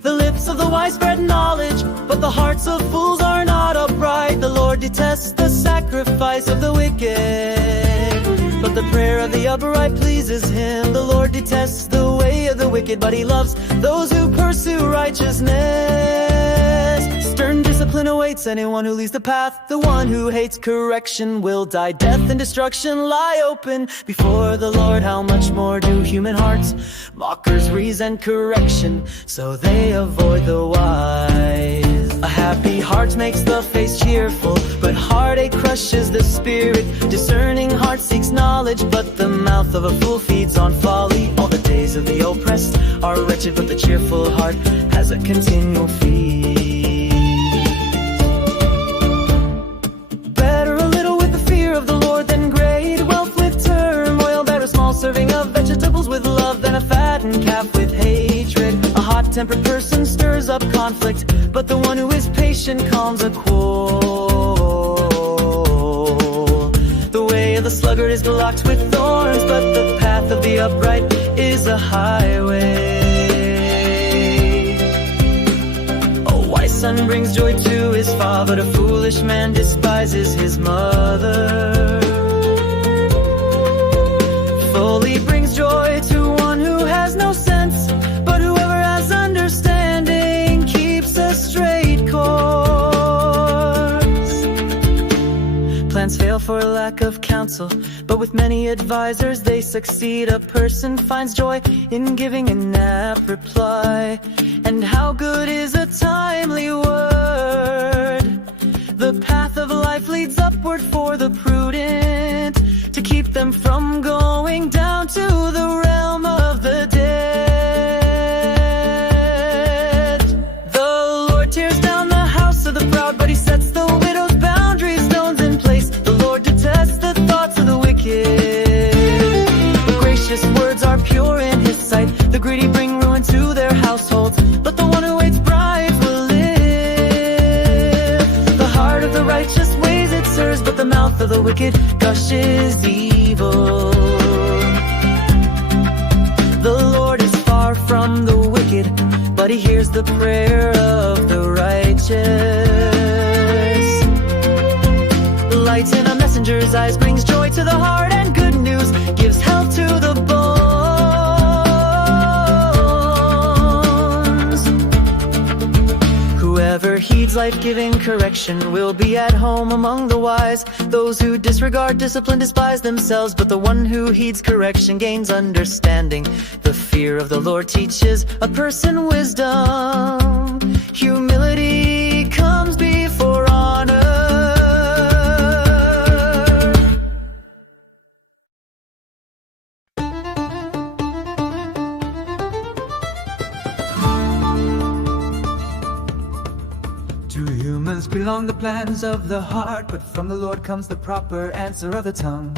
The lips of the wise spread knowledge, but the hearts of fools are not upright. The Lord detests the sacrifice of the wicked, but the prayer of the upright pleases him. The Lord detests the way of the wicked, but he loves those who pursue righteousness. Stern discipline awaits anyone who leaves the path. The one who hates correction will die. Death and destruction lie open before the Lord. How much more do human hearts? Mockers resent correction, so they avoid the wise. A happy heart makes the face cheerful, but heartache crushes the spirit. Discerning heart seeks knowledge, but the mouth of a fool feeds on folly. All the days of the oppressed are wretched, but the cheerful heart has a continual feast. Better a little with the fear of the Lord than great wealth with turmoil. Better small serving of vegetables with love than a fattened calf with hatred. A hot-tempered person stirs up conflict, but the one who is patient calms a quarrel. The way of the sluggard is blocked with thorns, but the path of the upright is a highway. A wise son brings joy to his father, but a foolish man despises his mother. Folly brings joy to one who has no sense, but whoever has understanding keeps a straight course. Plans fail for lack of counsel, but with many advisors they succeed. A person finds joy in giving an apt reply, and how good is a timely word. The path of life leads upward for the prudent, to keep them from going down to the realm of the dead. The Lord tears down the house of the proud, but he sets the widow's boundary stones in place. The Lord detests the thoughts of the wicked, but gracious words are pure in his sight. The greedy bring ruin to their households, but the one who waits bribes will live. The heart of the righteous weighs its sirs, but the mouth of the wicked gushes evil. The Lord is far from the wicked, but he hears the prayer of the righteous. Light in a messenger's eyes brings joy to the heart, and good news gives health to the bones. Whoever heeds life-giving correction will be at home among the wise. Those who disregard discipline despise themselves, but the one who heeds correction gains understanding. The fear of the Lord teaches a person wisdom. Humility comes before honor. To humans belong the plans of the heart, but from the Lord comes the proper answer of the tongue.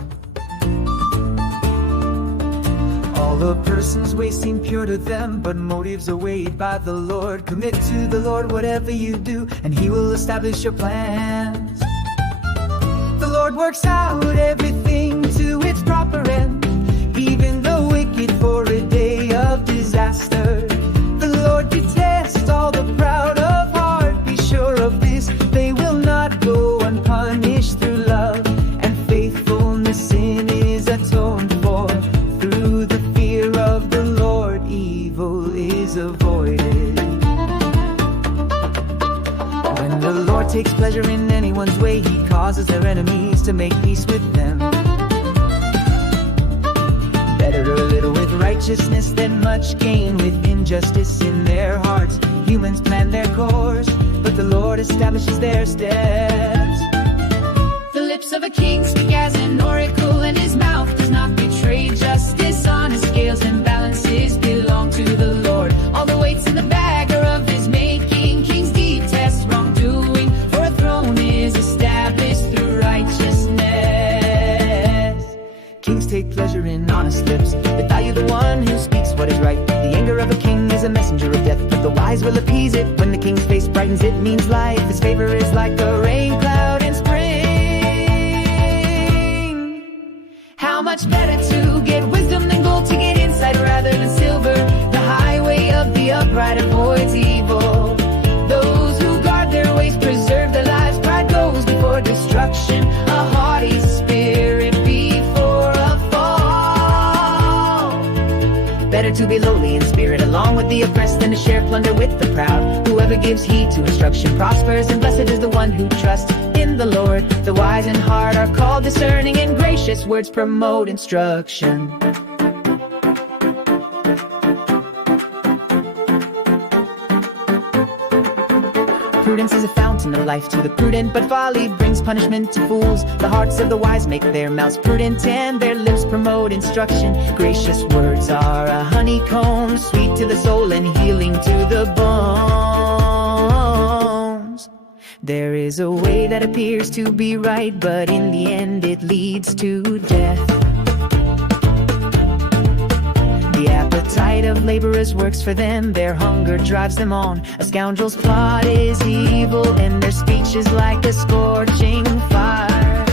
All a person's ways seem pure to them, but motives are weighed by the Lord. Commit to the Lord whatever you do, and He will establish your plans. The Lord works out everything to its proper end, even the wicked for a day of disaster. The Lord detests all the proud of heart. Be sure of this, they will not go unpunished. Through love and faithfulness, sin is atoned for. Through the fear of the Lord, evil is avoided. When the Lord takes pleasure in anyone's way, He causes their enemies to make peace with them. Better a little with righteousness than much gain with injustice in their hearts. Humans plan their course, but the Lord establishes their steps. The lips of a king speak as an oracle, and his mouth does not betray justice. Honest scales and balances belong to the Lord. All the weights in the bag are of his making. Kings detest wrongdoing, for a throne is established through righteousness. Kings take pleasure in honest lips. They value the one who speaks what is right. The anger of a king is a messenger of death, but the wise will appease it. When the king's face brightens, it means life. His favor is like a rain cloud in spring. How much better to get wisdom than gold, to get insight rather than silver. The highway of the upright avoids evil. Those who guard their ways preserve their lives. Pride goes before destruction, a haughty spirit before a fall. Better to be lowly in spirit along with the oppressed than to share plunder with the proud. Whoever gives heed to instruction prospers, and blessed is the one who trusts in the Lord. The wise in heart are called discerning, and gracious words promote instruction. Prudence is a fountain of life to the prudent, but folly brings punishment to fools. The hearts of the wise make their mouths prudent, and their lips promote instruction. Gracious words are a honeycomb, sweet to the soul and healing to the bones. There is a way that appears to be right, but in the end it leads to death. The appetite of laborers works for them, their hunger drives them on. A scoundrel's plot is evil, and their speech is like a scorching fire.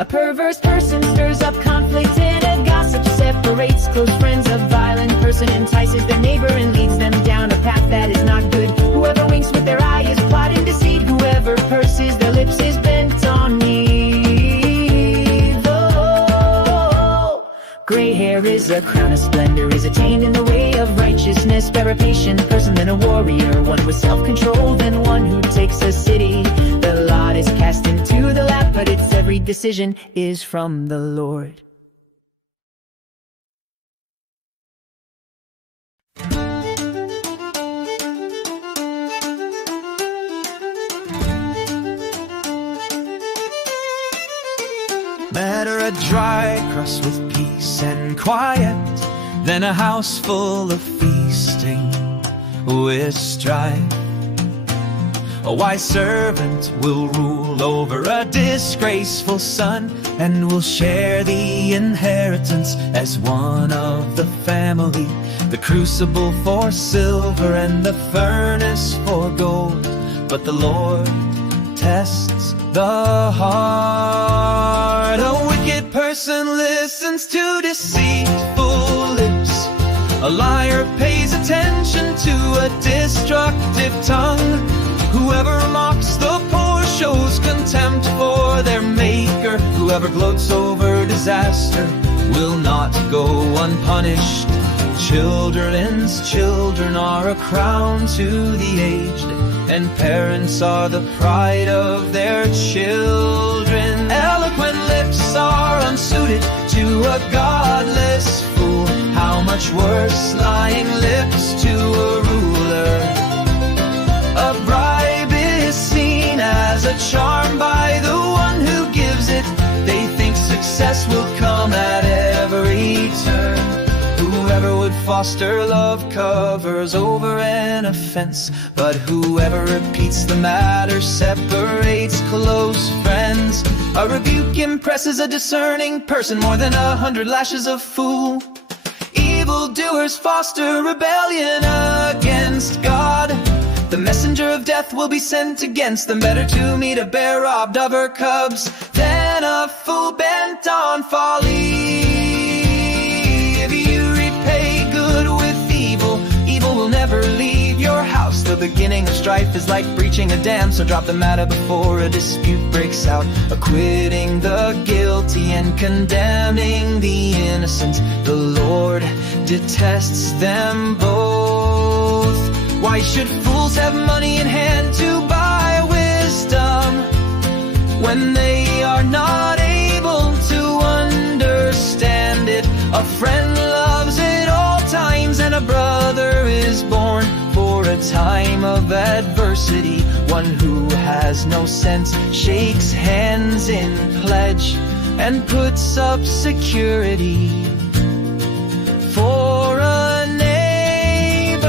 A perverse person stirs up conflict, and a gossip separates close friends. A violent person entices their neighbor and leads them down a path that is not good. Whoever winks with their eye is plotting deceit. Whoever purses their lips is bent on evil. Gray hair is a crown of splendor, is attained in the way of righteousness. Better a patient person than a warrior, one with self-control than one who takes a city. The lot is cast into the lap, but its every decision is from the Lord. Better a dry crust with peace and quiet than a house full of feasting with strife. A wise servant will rule over a disgraceful son, and will share the inheritance as one of the family. The crucible for silver and the furnace for gold, but the Lord tests the heart. A wicked person listens to deceitful lips. A liar pays attention to a destructive tongue. Whoever mocks the poor shows contempt for their maker. Whoever gloats over disaster will not go unpunished. Children's children are a crown to the aged, and parents are the pride of their children. Eloquent lips are unsuited to a godless fool. How much worse lying lips to a ruler. A bribe is seen as a charm by the one who gives it. They think success will come at every turn. Whoever would foster love covers over an offense, but whoever repeats the matter separates close friends. A rebuke impresses a discerning person more than 100 lashes of fool. Evildoers foster rebellion against God. The messenger of death will be sent against them. Better to meet a bear robbed of her cubs than a fool bent on folly. If you repay good with evil, evil will never leave your house. The beginning of strife is like breaching a dam, so drop the matter before a dispute breaks out. Acquitting the guilty and condemning the innocent, the Lord detests them both. Why should fools have money in hand to buy wisdom when they are not able to understand it? A friend loves at all times, and a brother is born for a time of adversity. One who has no sense shakes hands in pledge and puts up security for a neighbor.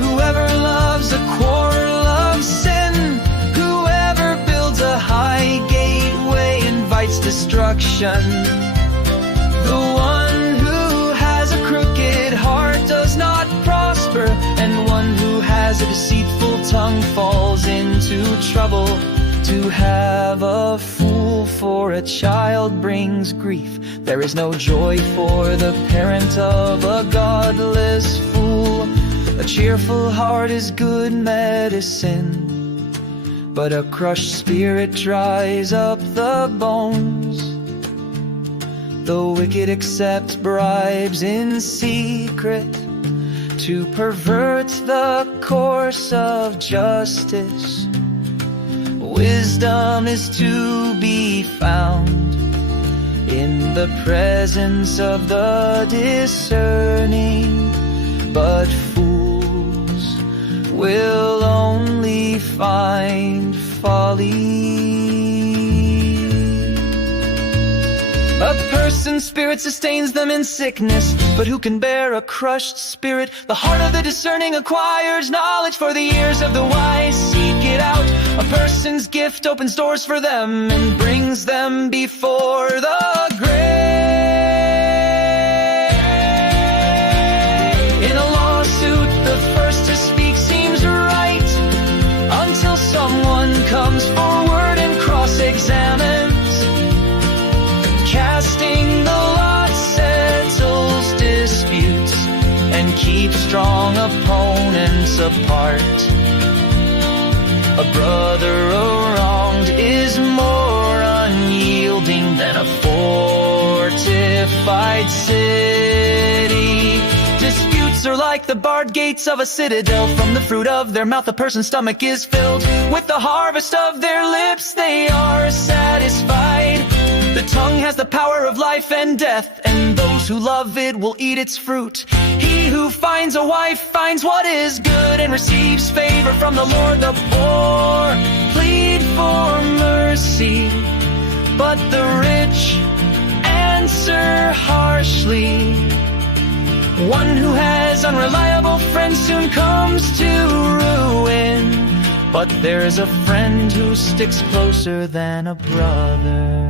Whoever loves a quarrel loves sin. Whoever builds a high gateway invites destruction. The one who has a crooked heart does not prosper, and one who has a deceitful tongue falls into trouble. To have a fool for a child brings grief. There is no joy for the parent of a godless fool. A cheerful heart is good medicine, but a crushed spirit dries up the bones. The wicked accept bribes in secret to pervert the course of justice. Wisdom is to be found in the presence of the discerning, but fools will only find folly. A person's spirit sustains them in sickness, but who can bear a crushed spirit? The heart of the discerning acquires knowledge, for the ears of the wise seek it out. A person's gift opens doors for them and brings them before the grave. In a lawsuit, the first to speak seems right, until someone comes forward and cross-examines. Casting the lot settles disputes and keeps strong opponents apart. A brother wronged is more unyielding than a fortified city. Disputes are like the barred gates of a citadel. From the fruit of their mouth a person's stomach is filled. With the harvest of their lips they are satisfied. The tongue has the power of life and death, and those who love it will eat its fruit. He who finds a wife finds what is good and receives favor from the Lord. The poor plead for mercy, but the rich answer harshly. One who has unreliable friends soon comes to ruin, but there's a friend who sticks closer than a brother.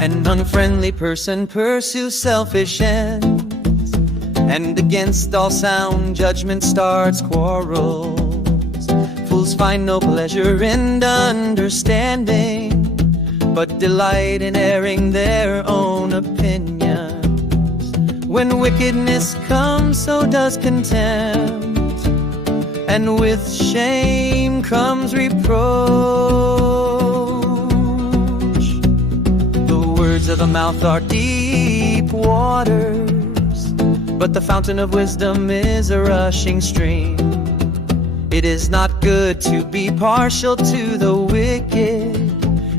An unfriendly person pursues selfish ends, and against all sound judgment starts quarrels. Fools find no pleasure in understanding, but delight in airing their own opinions. When wickedness comes, so does contempt, and with shame comes reproach. Words of the mouth are deep waters, but the fountain of wisdom is a rushing stream. It is not good to be partial to the wicked,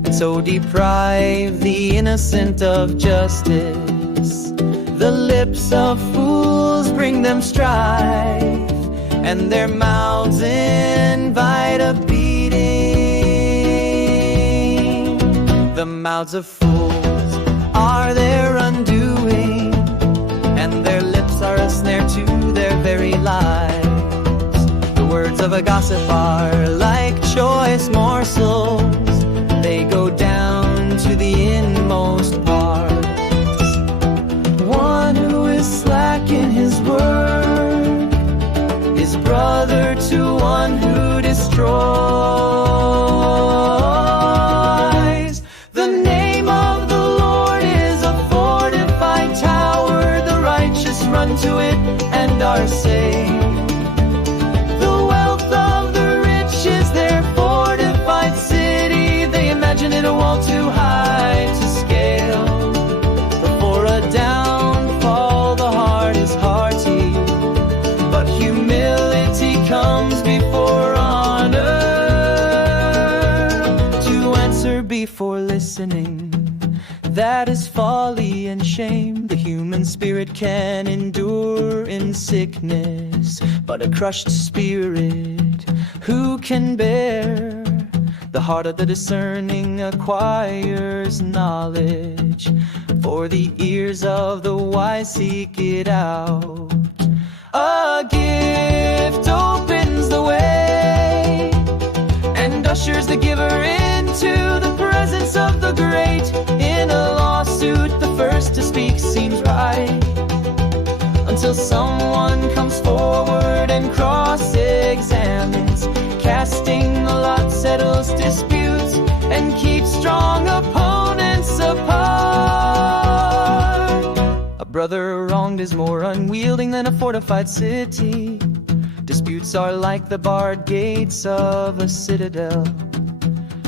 and so deprive the innocent of justice. The lips of fools bring them strife, and their mouths invite a beating. The mouths of fools are their undoing, and their lips are a snare to their very lives. The words of a gossip are like choice morsels, they go down to the inmost parts. One who is slack in his word is brother to one who destroys. The name of the Lord is a fortified tower, the righteous run to it and are saved. The wealth of the rich is their fortified city, they imagine it a wall too high to scale. Before a downfall the heart is hearty, but humility comes before honor. To answer before listening, that is folly and shame. The human spirit can endure in sickness, but a crushed spirit who can bear? The heart of the discerning acquires knowledge, for the ears of the wise seek it out. A gift opens the way and ushers the giver into the presence of the great. In a lawsuit, the first to speak seems right, until someone comes forward and cross-examines. Casting the lot settles disputes and keeps strong opponents apart. A brother wronged is more unwielding than a fortified city. Disputes are like the barred gates of a citadel.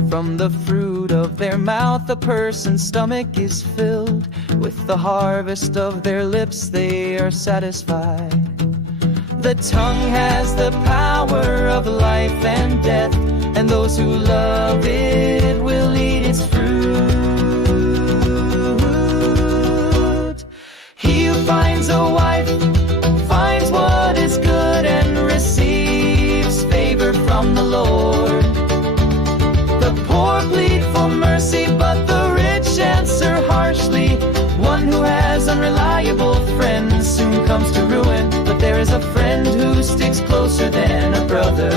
From the fruit of their mouth a person's stomach is filled. With the harvest of their lips they are satisfied. The tongue has the power of life and death, and those who love it will eat its fruit. He who finds a wife finds what is good and receives favor from the Lord. The poor plead for mercy, but the rich answer harshly. One who has unreliable friends soon comes to ruin, but there is a friend who sticks closer than a brother.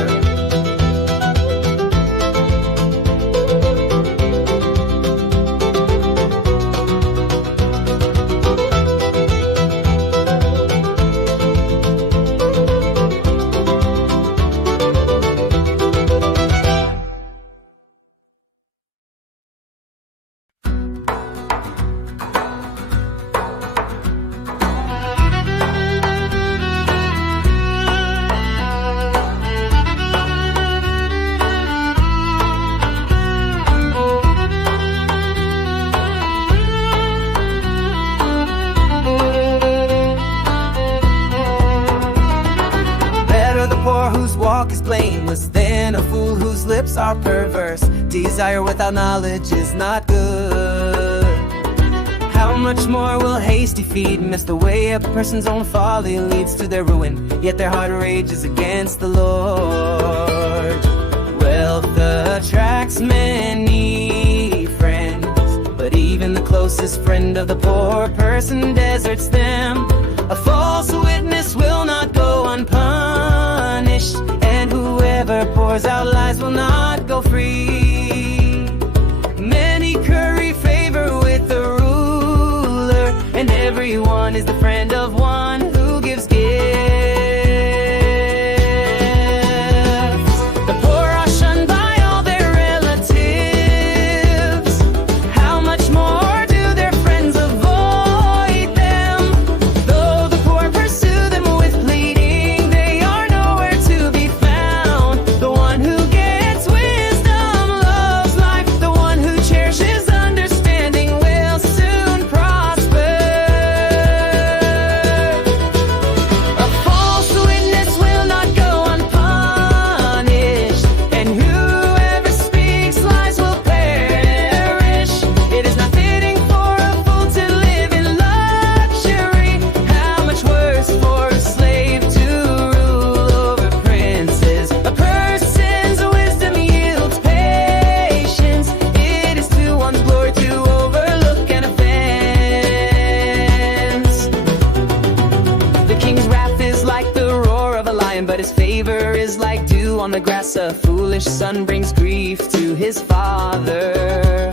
Is blameless than a fool whose lips are perverse. Desire without knowledge is not good. How much more will hasty feet miss the way? A person's own folly leads to their ruin, yet their heart rages against the Lord. Wealth attracts many friends, but even the closest friend of the poor person deserts them. A false witness will not go unpunished, and whoever pours out lies will not go free. Many curry favor with the ruler, and everyone is the friend of one who gives gifts. The poor are shunned by all their relatives. How much more do their friends avoid them? Though the poor pursue them with pleading, they are nowhere to be found. The one who gets wisdom loves life. The one who cherishes understanding will soon prosper. the grass. A foolish son brings grief to his father,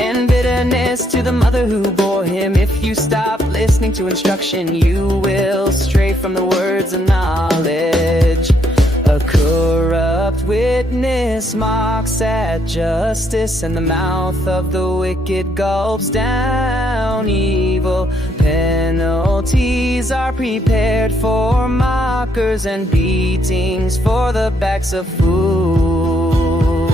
and bitterness to the mother who bore him. If you stop listening to instruction, you will stray from the words of knowledge. A corrupt witness mocks at justice, and the mouth of the wicked gulps down evil. Penalties are prepared for mockers, and beatings for the backs of fools.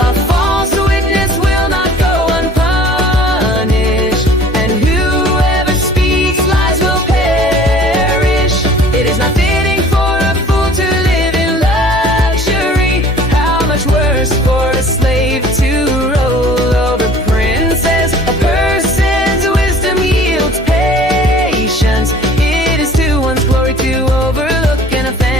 A false witness will not go unpunished, and whoever speaks lies will perish. It is not fitting for a fool to live in luxury. How much worse for a slave to roll over princes. A person's wisdom yields patience. It is to one's glory to overlook an offense.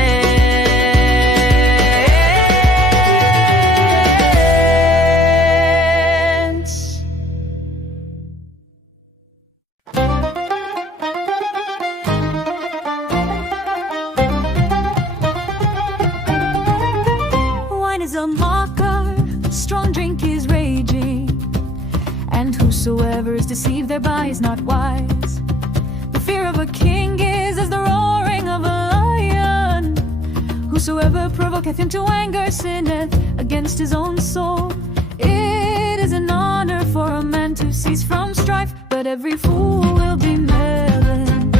Wine is a mocker, strong drink is raging, and whosoever is deceived thereby is not wise. The fear of a king is as the roaring of a lion. Whosoever provoketh him to anger sinneth against his own soul. It is an honor for a man to cease from strife, but every fool will be melon.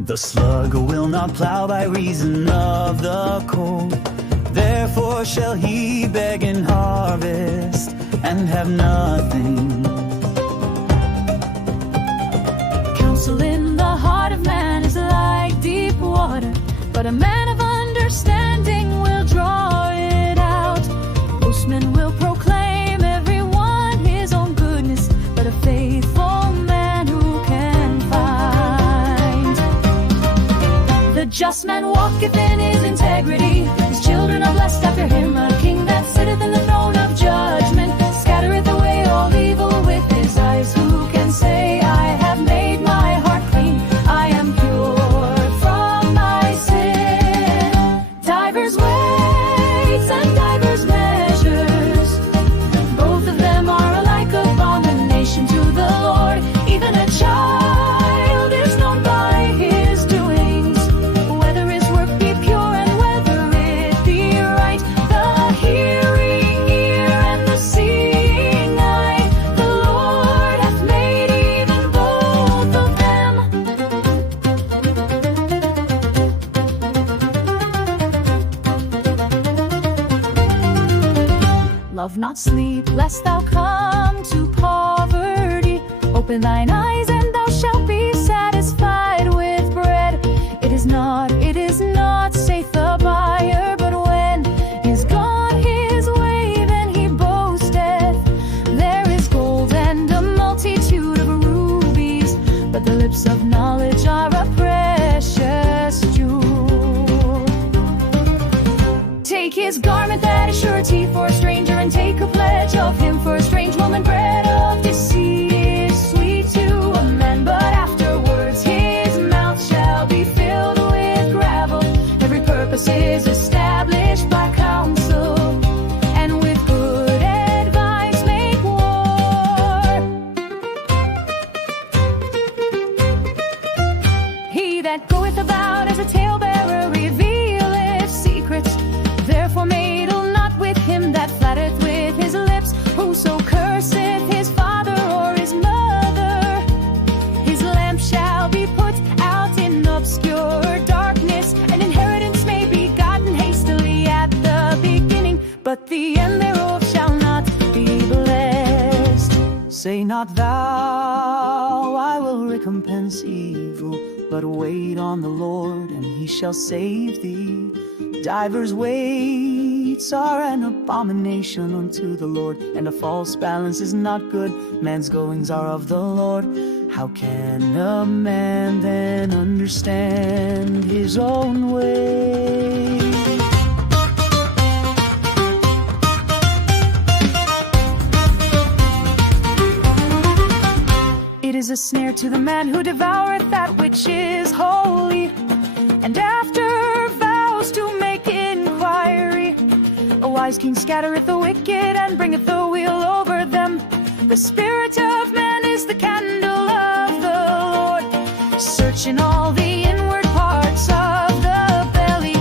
The slug will not plow by reason of the cold. Therefore shall he beg in harvest and have nothing. Counsel in the heart of man is like deep water, but a man of understanding will draw it out. Boastmen will proclaim everyone his own goodness, but a faithful man who can find? The just man walketh in his integrity, his children are blessed after him. A king that sitteth in the throne of judgment scattereth away all evil with his eyes. Who can say, I have made my heart clean, I am pure from my sin? Divers weights and divers measures, both of them are alike abomination to the Lord. Even a child is known by his doings, whether his work be pure and whether it be right. The hearing ear and the seeing eye, the Lord hath made even both of them. Love not sleep, lest thou come to poverty. Open thine eyes, and thou shalt be satisfied with bread. It is not, saith the buyer, but when is gone his way, then he boasteth. There is gold and a multitude of rubies, but the lips of knowledge are a precious jewel. Take his garment that is surety for a stranger, and take a pledge of him for a strange woman. Bread of deceit is sweet to a man, but afterwards his mouth shall be filled with gravel. Every purpose is established by counsel, and with good advice make war. He that goeth about as a talebearer revealeth secrets. Therefore meddle not with him that flattereth with his lips. Whoso curseth his father or his mother, his lamp shall be put out in obscure darkness. An inheritance may be gotten hastily at the beginning, but the end thereof shall not be blessed. Say not thou, I will recompense evil, but wait on the Lord, and he shall save thee. Divers weights are an abomination unto the Lord, and a false balance is not good. Man's goings are of the Lord. How can a man then understand his own way? It is a snare to the man who devoureth that which is holy, and after vows to make inquiry. A wise king scattereth the wicked and bringeth the wheel over them. The spirit of man is the candle of the Lord, searching all the inward parts of the belly.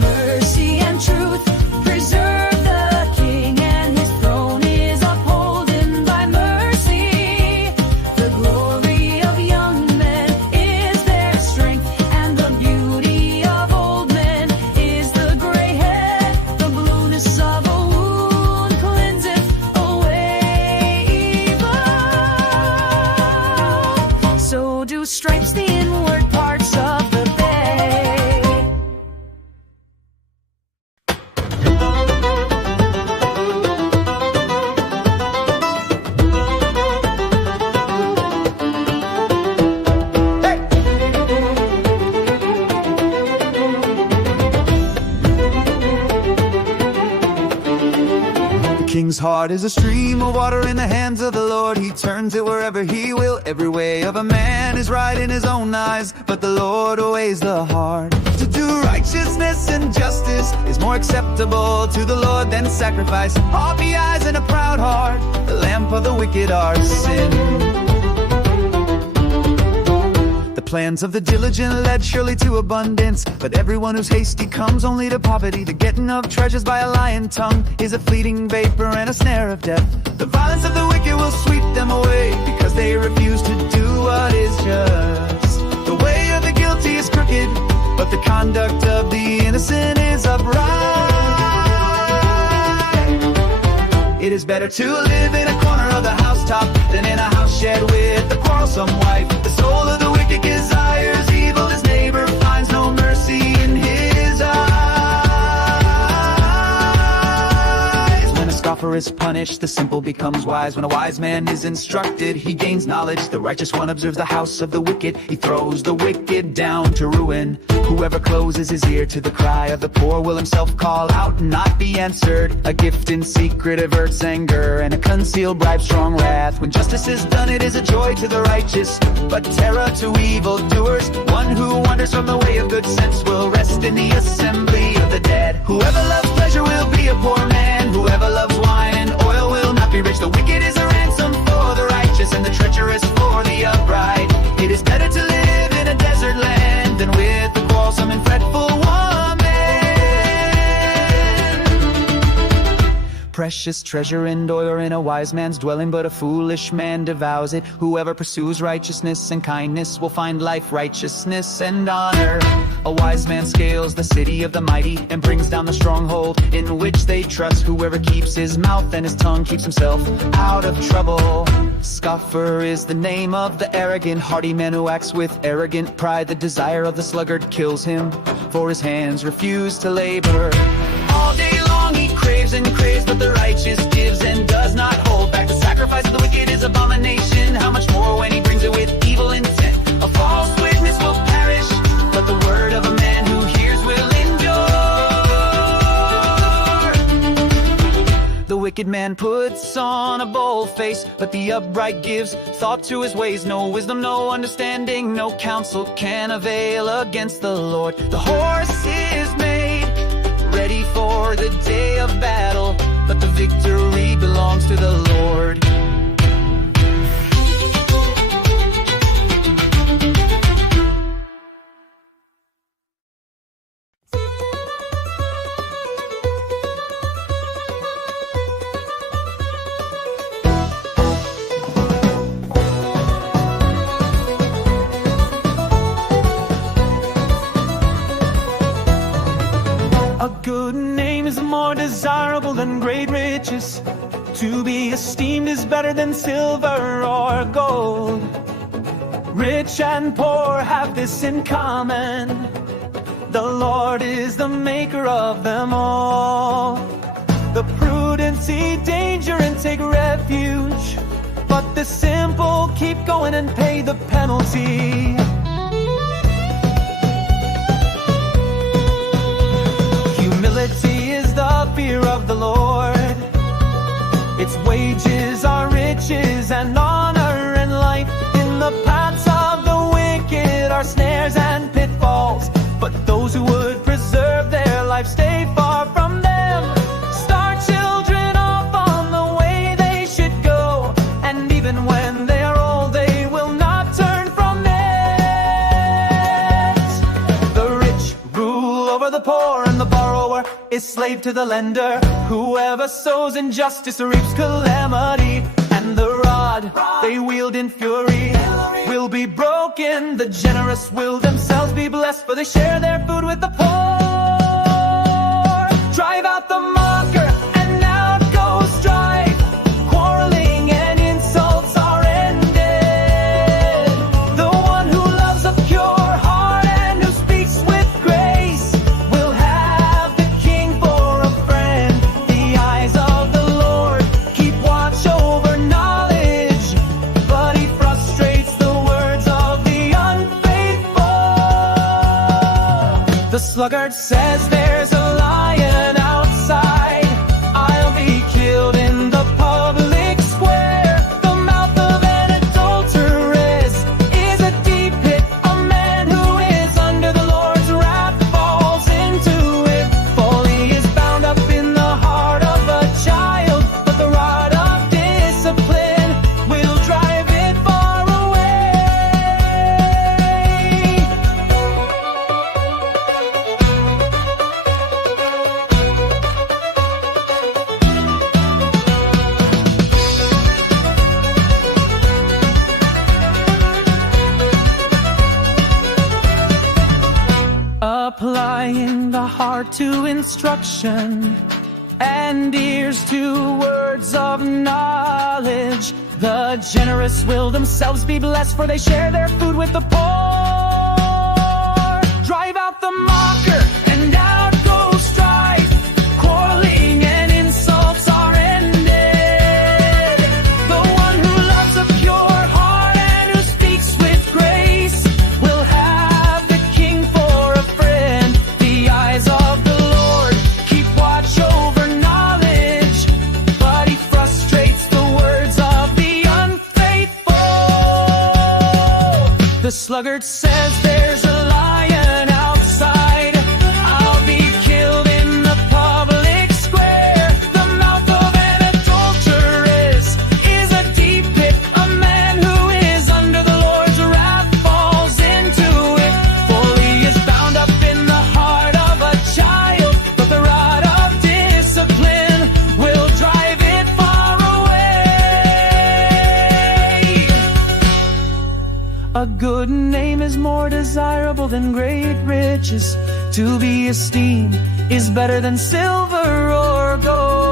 Mercy and truth preserve the king, and his throne is upholden by mercy. The glory of young men is their strength, and the beauty of old men is the gray head. The blueness of a wound cleanseth away evil. So do stripes the inward parts of the bay. The king's heart is a stream of water in the hands of the Lord. He turns it wherever he will. Every way of a man is right in his own eyes, but the Lord weighs the heart. To do righteousness and justice is more acceptable to the Lord than sacrifice. Haughty eyes and a proud heart, the lamp of the wicked are sin. The plans of the diligent led surely to abundance, but everyone who's hasty comes only to poverty. The getting of treasures by a lying tongue is a fleeting vapor and a snare of death. The violence of the wicked will sweep them away, because they refuse to do what is just. The way of the guilty is crooked, but the conduct of the innocent is upright. It is better to live in a corner of the housetop than in a house shared with a quarrelsome wife. The soul of the wicked desires evil, his neighbor finds no mercy in his eyes. When a scoffer is punished, the simple becomes wise. When a wise man is instructed, he gains knowledge. The righteous one observes the house of the wicked. He throws the wicked down to ruin. Whoever closes his ear to the cry of the poor will himself call out and not be answered. A gift in secret averts anger, and a concealed bribe strong wrath. When justice is done, it is a joy to the righteous, but terror to evildoers. One who wanders from the way of good sense will rest in the assembly of the dead. Whoever loves pleasure will be a poor man. Whoever loves wine and oil will not be rich. The wicked is a ransom for the righteous, and the treacherous for the upright. It is better to live in a desert land than with a quarrelsome and fretful woman. Precious treasure and oil are in a wise man's dwelling, but a foolish man devours it. Whoever pursues righteousness and kindness will find life, righteousness, and honor. A wise man scales the city of the mighty and brings down the stronghold in which they trust. Whoever keeps his mouth and his tongue keeps himself out of trouble. Scoffer is the name of the arrogant, hearty man who acts with arrogant pride. The desire of the sluggard kills him, for his hands refuse to labor. All day long he craves and craves, but the righteous gives and does not hold back. The sacrifice of the wicked is abomination. How much more when he brings it with evil intent? A false witness will perish, but the word of a man who hears will endure. The wicked man puts on a bold face, but the upright gives thought to his ways. No wisdom, no understanding, no counsel can avail against the Lord. The horse is made ready for the day of battle, but the victory belongs to the Lord. A good name is more desirable than great riches. To be esteemed is better than silver or gold. Rich and poor have this in common: the Lord is the maker of them all. The prudent see danger and take refuge, but the simple keep going and pay the penalty. Humility is the fear of the Lord. Its wages are riches and honor and life. In the paths of the wicked are snares and pitfalls, but poor, and the borrower is slave to the lender. Whoever sows injustice reaps calamity, and the rod they wield in fury will be broken. The generous will themselves be blessed, for they share their food with the poor. Drive out the mocker, and out goes strife. Quarreling and insults are ended. The one who loves a pure heart and who speaks with grace will have the king for a friend. The eyes of the Lord keep watch over knowledge, but he frustrates the words of the unfaithful. The sluggard says there's a lion outside. I'll be killed in the public square. The mouth of an adulteress is a deep pit. A man who is under the Lord's wrath falls into it. Folly is bound up in the heart of a child, but the rod of discipline will drive it far away. Applying the heart to instruction and ears to words of knowledge. The generous will themselves be blessed, for they share their food with the poor. Drive out the mocker, and out goes strife. Quarreling and insults are ended. The one who loves a pure heart and who speaks with grace will have the king for a friend. The eyes of the Lord keep watch over knowledge, but he frustrates the words of the unfaithful. The sluggard says there's a lion outside. I'll be killed in the public square. The mouth of an adulteress is a deep pit. A man who is under the Lord's wrath falls into it. Folly is bound up in the heart of a child, but the rod of discipline will drive it far away. A good name is more desirable than great riches. To be esteemed is better than silver or gold.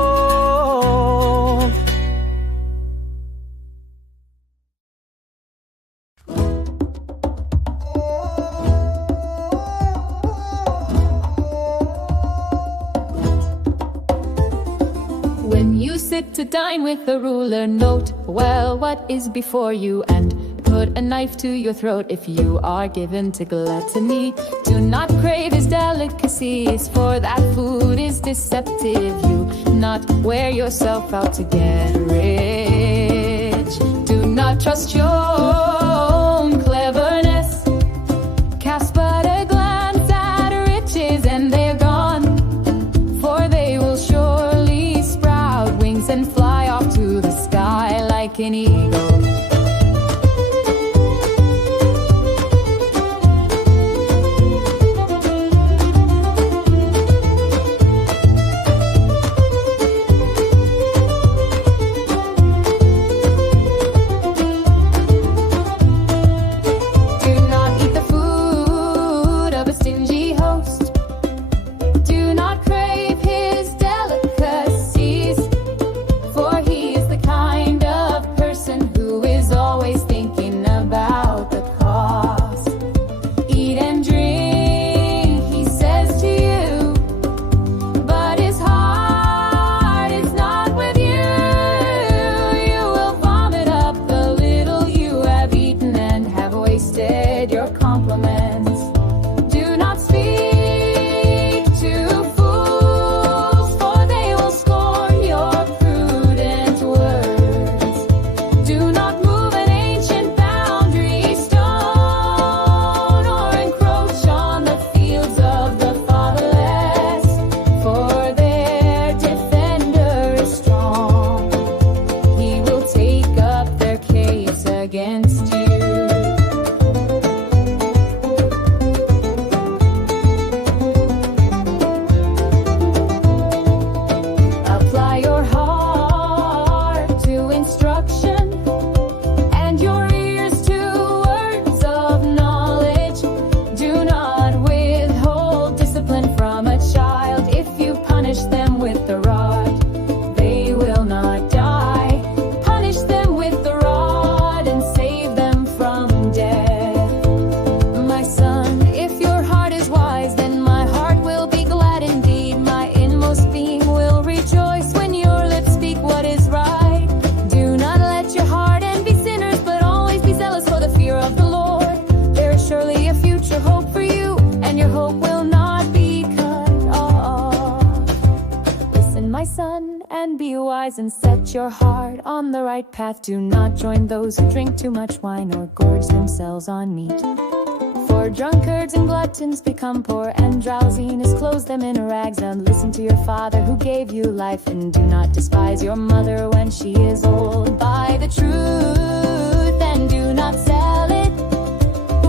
When you sit to dine with the ruler, note well what is before you, and put a knife to your throat if you are given to gluttony. Do not crave his delicacies, for that food is deceptive. You not wear yourself out to get rich. Do not trust your own cleverness. Cast but a glance at riches and they're gone, for they will surely sprout wings and fly off to the sky like an eagle. son, and be wise and set your heart on the right path. Do not join those who drink too much wine or gorge themselves on meat. For drunkards and gluttons become poor, and drowsiness clothes them in rags. And listen to your father who gave you life, and do not despise your mother when she is old. Buy the truth and do not sell it.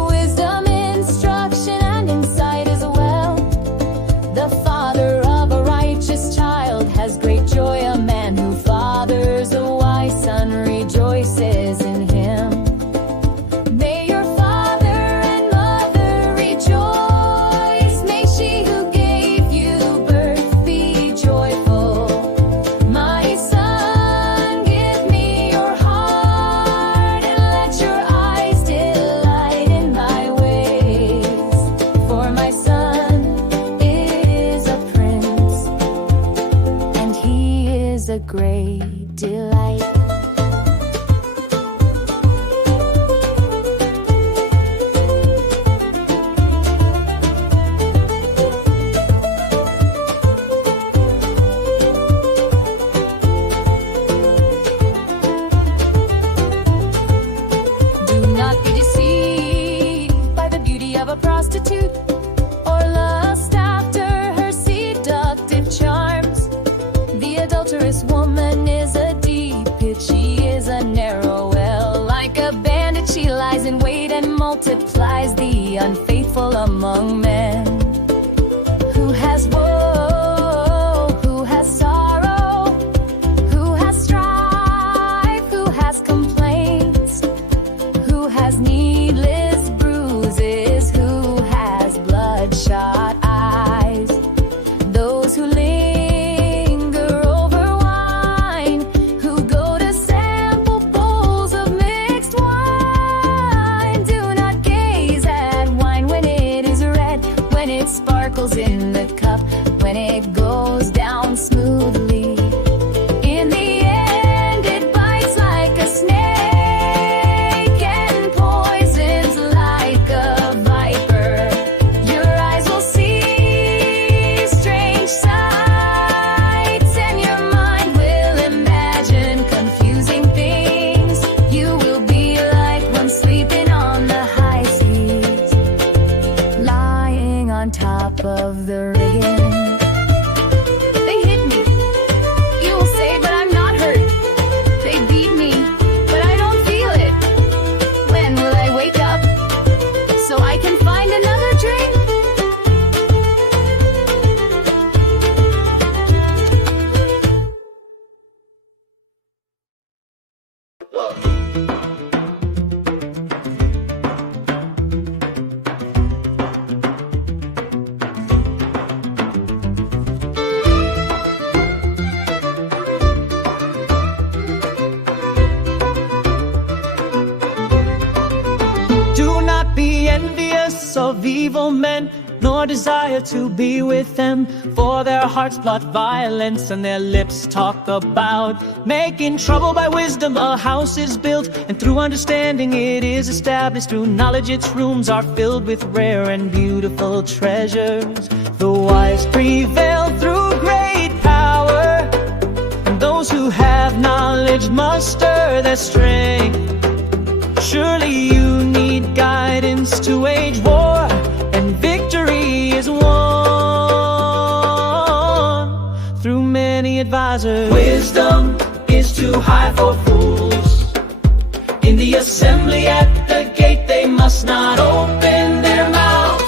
Wisdom, instruction, and insight as well. The father of a righteous child has great joy. A man who fathers a wise son rejoices in him. May your father and mother rejoice. May she who gave you birth be joyful. My son, give me your heart, and let your eyes delight in my ways. For my son is a prince, and he is a great delight. Do not be deceived by the beauty of a prostitute, or lust after her seductive charms. The adulterous woman is a deep pit, she is a narrow well. Like a bandit she lies in wait and multiplies the unfaithful among men. Who has woe, who has sorrow, who has strife, who has complaints, who has needless bruises, who has bloodshot eyes. Those who linger over wine, who go to sample bowls of mixed wine. Do not gaze at wine when it is red, when it sparkles in the cup, when it goes down smoothly. In the end it bites like a snake and poisons like a viper. Your eyes will see strange sights, and your mind will imagine confusing things. You will be like one sleeping on the high seas, lying on top of the rigging. They hit me, you will say, but I'm not hurt. They beat me, but I don't feel it. When will I wake up so I can find another drink? Do not be envious of evil men, nor desire to be with them. For their hearts plot violence, and their lips talk about making trouble. By wisdom a house is built, and through understanding it is established. Through knowledge its rooms are filled with rare and beautiful treasures. The wise prevail through great power, and those who have knowledge muster their strength. Surely you need guidance to wage war, and victory is won through many advisors. Wisdom is too high for fools. In the assembly at the gate they must not open their mouths.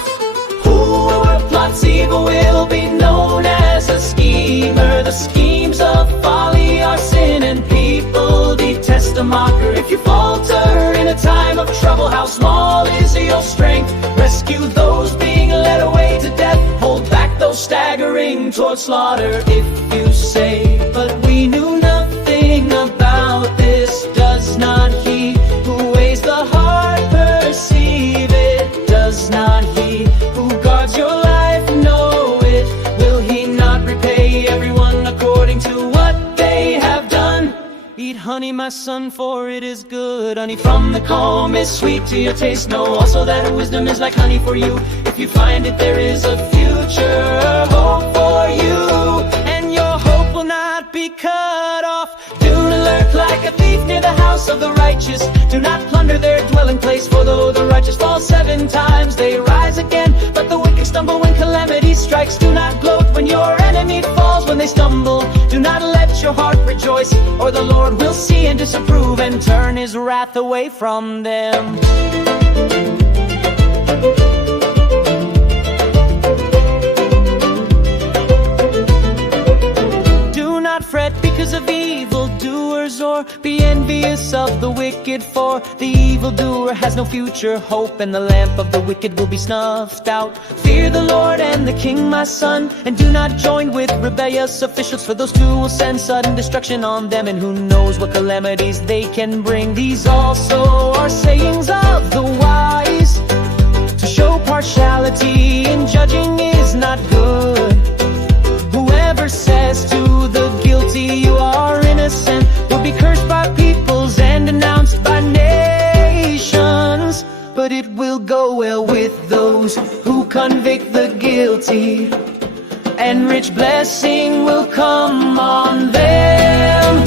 Whoever plots evil will be known as a schemer. The schemes of folly are sin, and people detest a mocker. If you falter in a time of trouble, how small is your strength? Rescue those being led away to death. Hold back those staggering toward slaughter. If you say, but we knew nothing about this, does not he who weighs the heart perceive it? Does not he who guards your life know it? Will he not repay everyone according to what they have done? Eat honey, my son, for it is good. Honey from the comb is sweet to your taste. Know also that wisdom is like honey for you. If you find it, there is a future hope for you, and your hope will not a thief near the house of the righteous. Do not plunder their dwelling place, for though the righteous fall 7 times, they rise again. But the wicked stumble when calamity strikes. Do not gloat when your enemy falls, when they stumble. Do not let your heart rejoice, or the Lord will see and disapprove, and turn his wrath away from them. Do not fret because of evildoers, or be envious of the wicked, for the evildoer has no future hope, and the lamp of the wicked will be snuffed out. Fear the Lord and the King, my son, and do not join with rebellious officials, for those two will send sudden destruction on them, and who knows what calamities they can bring. These also are sayings of the wise: to show partiality in judging is not good. Whoever says to the guilty, you are innocent, will be cursed by peoples and denounced by nations. But it will go well with those who convict the guilty, and rich blessing will come on them.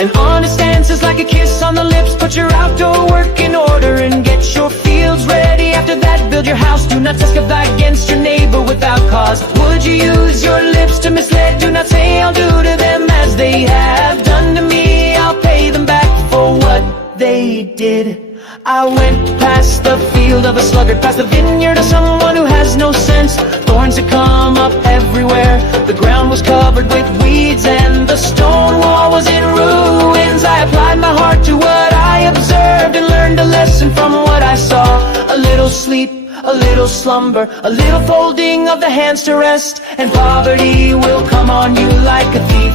An honest answer's like a kiss on the lips. Put your outdoor work in order and get your fields ready. After that, build your house. Do not testify against your neighbor without cause. Would you use your lips to mislead? Do not say I'll do to them as they have done to me. I'll pay them back for what they did. I went past the field of a sluggard, past the vineyard of someone who has no sense. Thorns had come up everywhere, the ground was covered with weeds, and the stone wall was in ruins. I applied my heart to what I observed, and learned a lesson from what I saw. A little sleep, a little slumber, a little folding of the hands to rest, and poverty will come on you like a thief,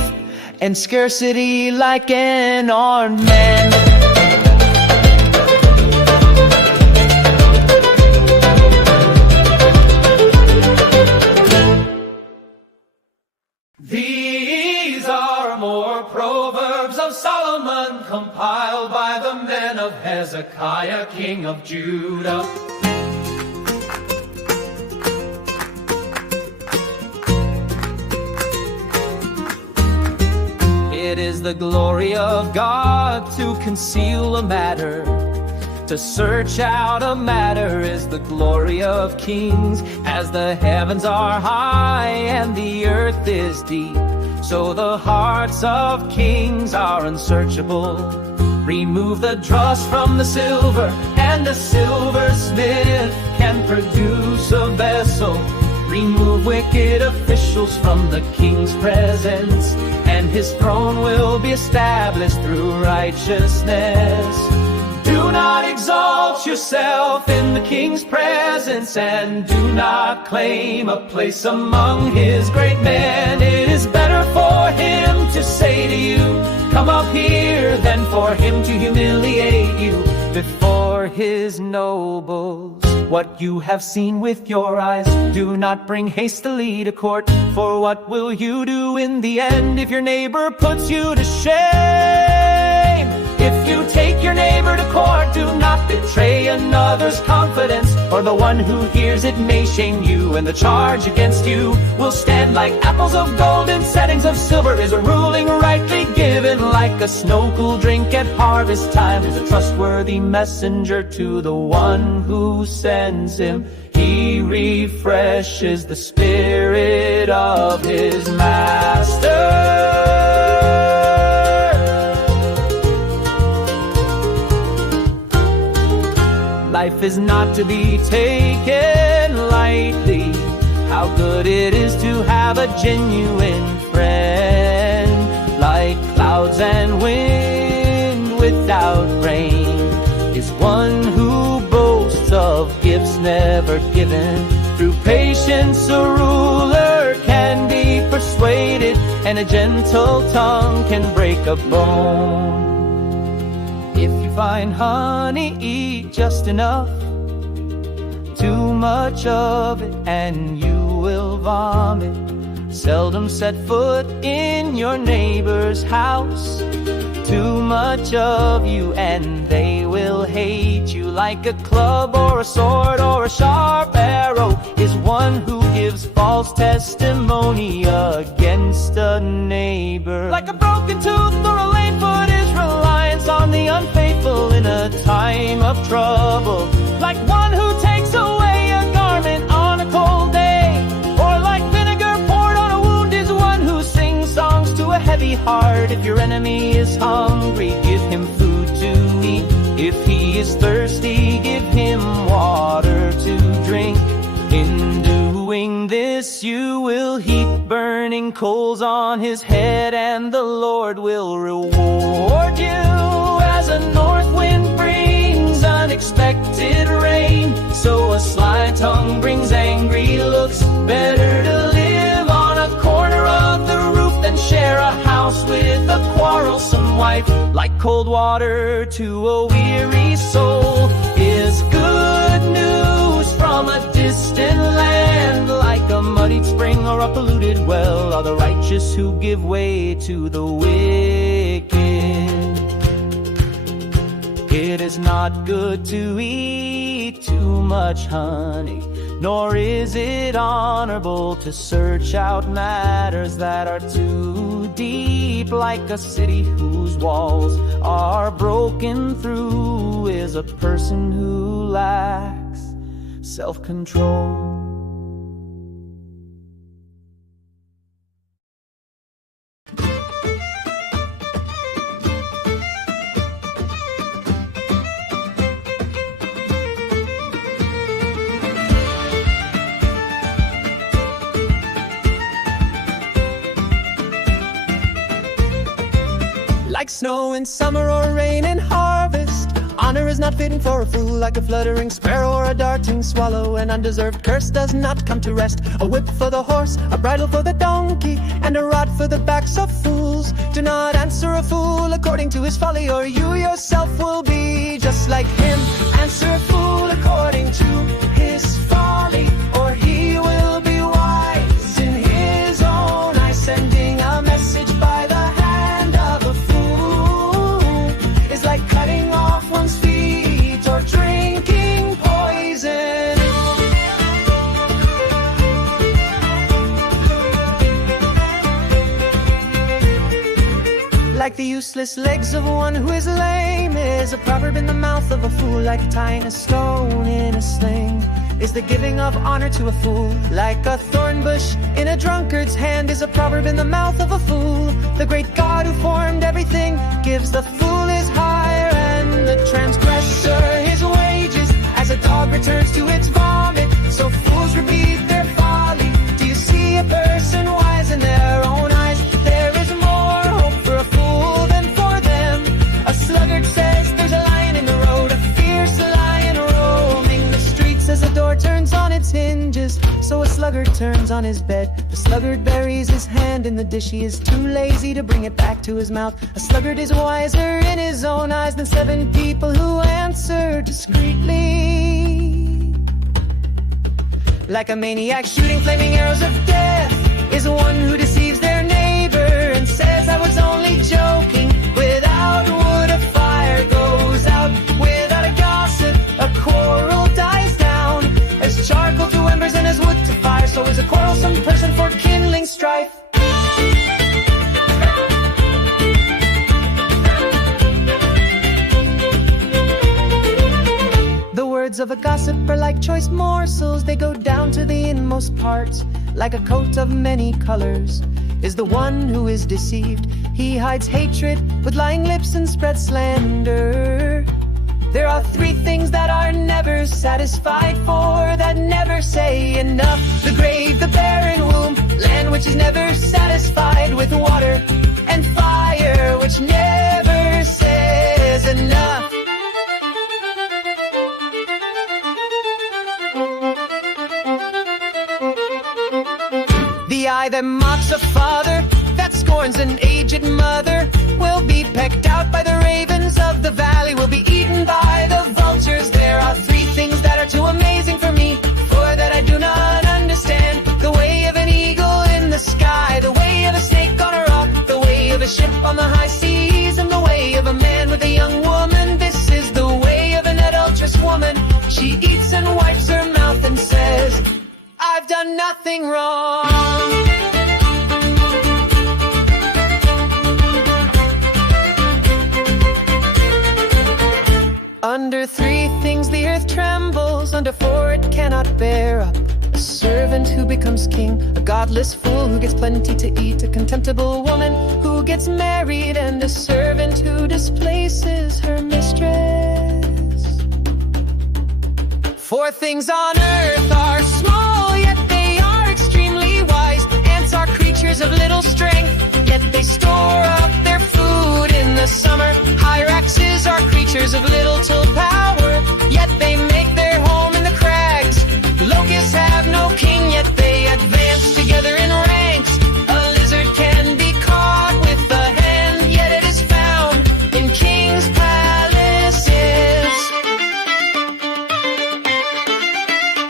and scarcity like an armed man. These are more Proverbs of Solomon, compiled by the men of Hezekiah, king of Judah. It is the glory of God to conceal a matter. To search out a matter is the glory of kings. As the heavens are high and the earth is deep, so the hearts of kings are unsearchable. Remove the dross from the silver, and a silversmith can produce a vessel. Remove wicked officials from the king's presence, and his throne will be established through righteousness. Do not exalt yourself in the king's presence, and do not claim a place among his great men. It is better for him to say to you, come up here, than for him to humiliate you before his nobles. What you have seen with your eyes, do not bring hastily to court, for what will you do in the end if your neighbor puts you to shame? If you take your neighbor to court, do not betray another's confidence, or the one who hears it may shame you, and the charge against you will stand like apples of gold in settings of silver. Is a ruling rightly given, like a snow-cool drink at harvest time, is a trustworthy messenger to the one who sends him. He refreshes the spirit of his master. Life is not to be taken lightly. How good it is to have a genuine friend. Like clouds and wind without rain is one who boasts of gifts never given. Through patience a ruler can be persuaded, and a gentle tongue can break a bone. If you find honey, eat just enough. Too much of it and you will vomit. Seldom set foot in your neighbor's house. Too much of you and they will hate you. Like a club or a sword or a sharp arrow is one who gives false testimony against a neighbor. Like a broken tooth or a lame foot is time of trouble, like one who takes away a garment on a cold day, or like vinegar poured on a wound is one who sings songs to a heavy heart. If your enemy is hungry, give him food to eat. If he is thirsty, give him water to drink. In doing this, you will heap burning coals on his head, and the Lord will reward you. As a north wind brings unexpected rain, so a sly tongue brings angry looks. Better to live on a corner of the roof than share a house with a quarrelsome wife. Like cold water to a weary soul is good news from a distant land. Like a muddied spring or a polluted well are the righteous who give way to the wicked. It is not good to eat too much honey, nor is it honorable to search out matters that are too deep. Like a city whose walls are broken through is a person who lacks self-control. Like snow in summer or rain in harvest, honor is not fitting for a fool. Like a fluttering sparrow or a darting swallow, an undeserved curse does not come to rest. A whip for the horse, a bridle for the donkey, and a rod for the backs of fools. Do not answer a fool according to his folly, or you yourself will be just like him. Answer a fool according to his folly, or he will be wise in his own eyes. Sending a message by the hand of a fool is like cutting off one's feet or drinking poison. Like the useless legs of one who is lame is a proverb in the mouth of a fool. Like tying a stone in a sling is the giving of honor to a fool. Like a thorn bush in a drunkard's hand is a proverb in the mouth of a fool. The great God who formed everything gives the fool his hire, and the transgressor his wages, as a dog returns to its vomit. So fools repeat their folly. Do you see a person wise in their own eyes? There is more hope for a fool than for them. A sluggard says there's a lion in the road, a fierce lion roaming the streets. As a door turns on its hinges, so a sluggard turns on his bed. The sluggard buries his hand in the dish, he is too lazy to bring it back to his mouth. A sluggard is wiser in his own eyes than 7 people who answer discreetly. Like a maniac shooting flaming arrows of death is one who deceives their neighbor and says, I was only joking. Without wood, a fire goes out. Without a gossip, a quarrel dies down. As charcoal to embers and as wood to fire, so is a quarrelsome person for kindling strife. The words of a gossip are like choice morsels, they go down to the inmost parts. Like a coat of many colors is the one who is deceived. He hides hatred with lying lips and spreads slander. There are 3 things that are never satisfied for, that never say enough. The grave, the barren womb, land which is never satisfied with water, and fire which never says enough. The eye that mocks a father, that scorns an aged mother, will be pecked out by the ravens of the valley, will be eaten by the vultures. There are 3 things that are too amazing for me, for that I do not understand. The way of an eagle in the sky, the way of a snake on a rock, the way of a ship on the high seas, and the way of a man with a young woman. This is the way of an adulterous woman. She eats and wipes her mouth and says, I've done nothing wrong. Under three things the earth trembles, under four it cannot bear up. A servant who becomes king, a godless fool who gets plenty to eat, a contemptible woman who gets married, and a servant who displaces her mistress. Four things on earth are small, yet they are extremely wise. Ants are creatures of little strength, yet they store up their food in the summer. Hyraxes are creatures of little to power, yet they make their home in the crags. Locusts have no king, yet they advance together in ranks. A lizard can be caught with a hand, yet it is found in kings' palaces.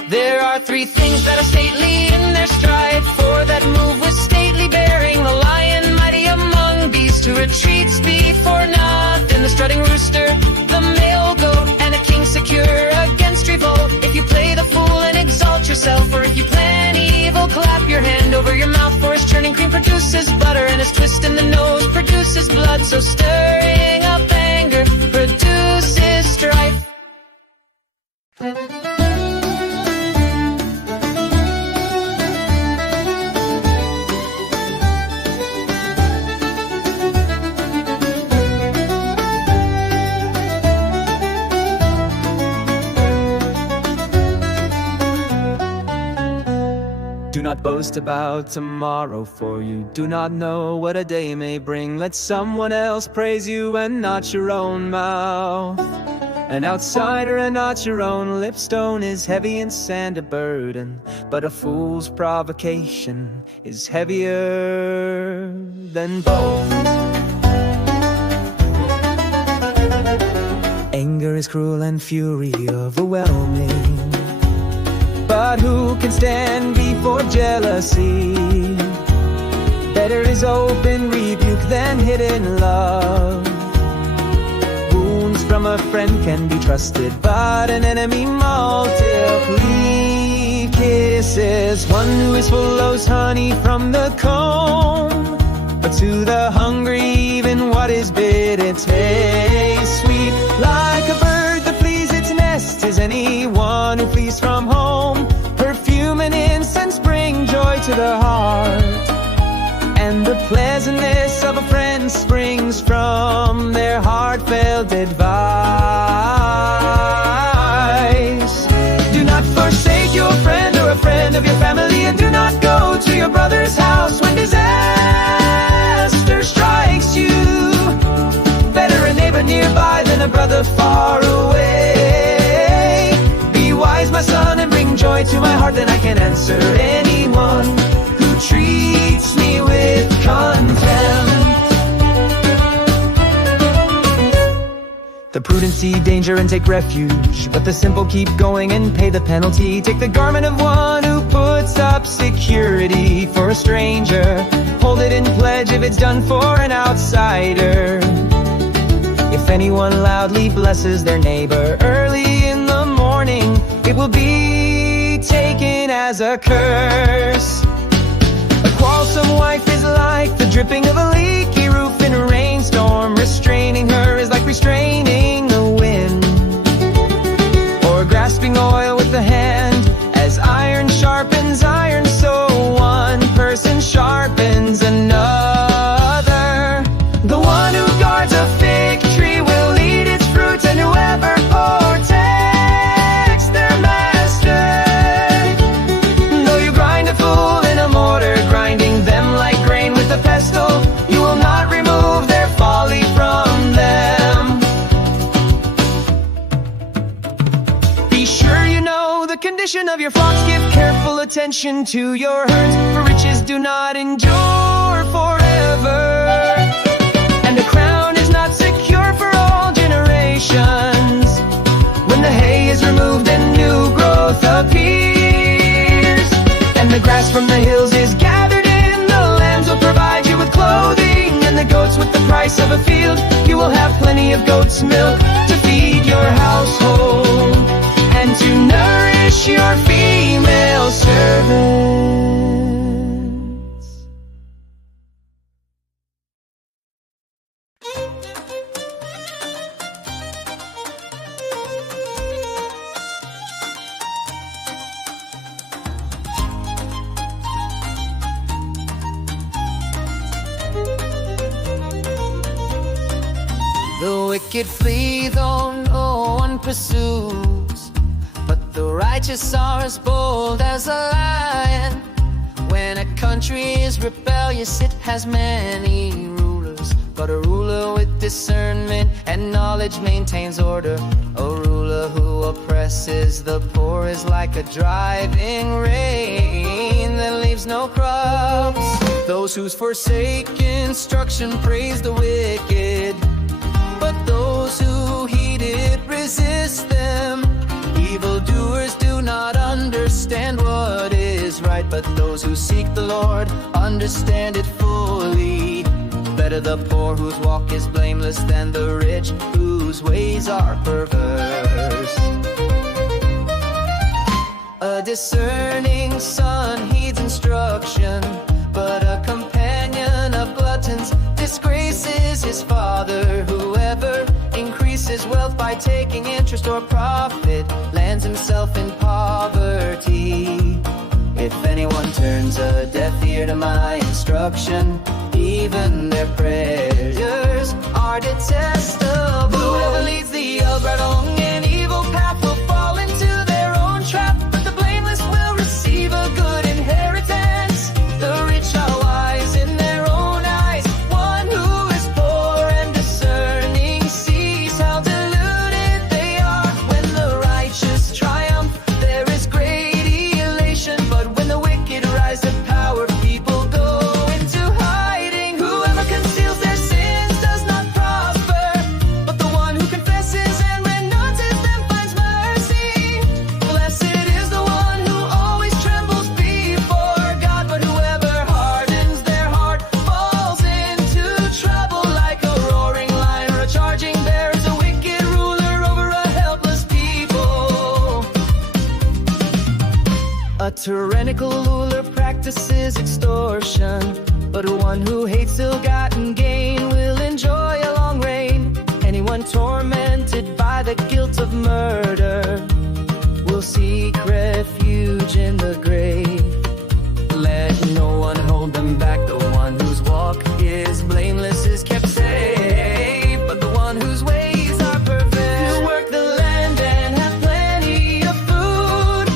There are three things that are stately in their stride, four that move with stately bearing. The lion mighty among beasts who retreats before nothing, the strutting rooster, the male goat, and a king secure against revolt. If you play the fool and exalt yourself, or if you plan evil, clap your hand over your mouth, for his churning cream produces butter, and his twist in the nose produces blood. So stirring up anger produces strife. Do not boast about tomorrow, for you do not know what a day may bring. Let someone else praise you and not your own mouth. An outsider and not your own lips. Stone is heavy and sand a burden, but a fool's provocation is heavier than both. Anger is cruel and fury overwhelming, but who can stand before jealousy? Better is open rebuke than hidden love. Wounds from a friend can be trusted, but an enemy multiply kisses. One who is full knows honey from the comb, but to the hungry even what is bidden tastes sweet. Like a bird that flees its nest is anyone who flees from home. Perfume and incense bring joy to the heart, and the pleasantness of a friend springs from their heartfelt advice. Do not forsake your friend or a friend of your family, and do not go to your brother's house when disaster strikes you. Better a neighbor nearby than a brother far away. Be wise, my son, and bring joy to my heart, then I can answer anyone who treats me with contempt. The prudent see danger and take refuge, but the simple keep going and pay the penalty. Take the garment of one who puts up security for a stranger. Hold it in pledge if it's done for an outsider. If anyone loudly blesses their neighbor early in the morning, it will be taken as a curse. A quarrelsome wife is like the dripping of a leaky roof in a rainstorm. Restraining her is like restraining the wind, or grasping oil with the hand. As iron sharpens iron, so one person sharpens another. The one who guards a fig tree will eat its fruit, and whoever protects their master. Though you grind a fool in a mortar, grinding them like grain with a pestle, you will not remove their folly from them. Be sure you know the condition of your flocks. Give careful attention to your herds, for riches do not endure forever, and a crown is not secure for all generations. When the hay is removed and new growth appears, and the grass from the hills is gathered in, the lambs will provide you with clothing, and the goats with the price of a field. You will have plenty of goat's milk to feed your household, and to nourish your female servants. wicked flee though no one pursues, but the righteous are as bold as a lion. When a country is rebellious, it has many rulers, but a ruler with discernment and knowledge maintains order. A ruler who oppresses the poor is like a driving rain that leaves no crops. Those who forsake instruction praise the wicked, but those who heed it resist them. Evildoers do not understand what is right, but those who seek the Lord understand it fully. Better the poor whose walk is blameless than the rich whose ways are perverse. A discerning son heeds instruction, but a companion of gluttons disgraces his father. Whoever increases wealth by taking interest or profit lands himself in poverty. If anyone turns a deaf ear to my instruction, even their prayers are detestable. Whoever leads the upright along an evil path will fall into their own trap, but the blameless will receive a good inheritance. The rich are wise in their own eyes. One who is poor and discerning sees how deluded they are. When the righteous triumph, there is great elation, but when the wicked rise to power, people go into hiding. Whoever conceals their sins does not prosper, but the one who confesses and renounces them finds mercy. Blessed is the one who always trembles before God, but whoever hardens their heart falls into trouble. Like a roaring lion or a charging bear is a wicked ruler over a helpless people. A tyrannical ruler practices extortion, but one who hates ill-gotten gain will enjoy a long reign. Anyone tormented by the guilt of murder will seek refuge in the grave. Let no one hold them back. The one whose walk is blameless is kept safe, but the one whose ways are perverse will work the land and have plenty of food.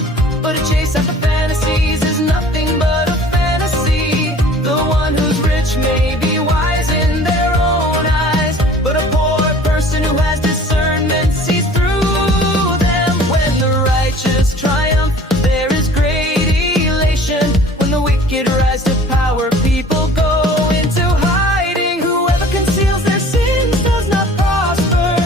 But a chase after fantasies is nothing but a fantasy. The one who's rich may be wise in their own eyes, but a poor person who has discernment sees through them. When the righteous triumph, there is great elation. When the wicked rise to power, people go into hiding. Whoever conceals their sins does not prosper,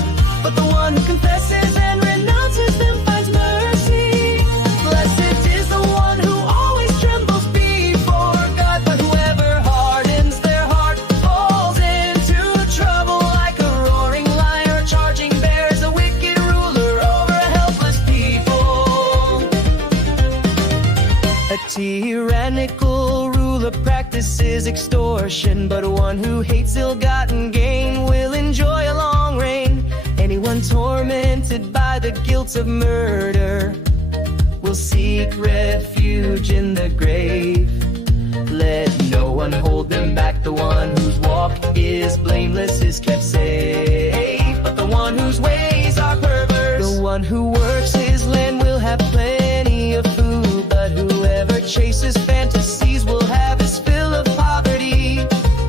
but the one who confesses and renounces them finds mercy. Blessed is the one who always trembles before God, but whoever hardens their heart falls into trouble. Like a roaring lion or charging bear is a wicked ruler over a helpless people. A tyrannical ruler practices extortion, but one who hates ill-gotten gain will enjoy a long reign. Anyone tormented by the guilt of murder will seek refuge in the grave. Let no one hold them back. The one whose walk is blameless is kept safe, but the one whose ways are perverse, the one who works his land will have plenty of food, but whoever chases fantasies will have his fill of poverty.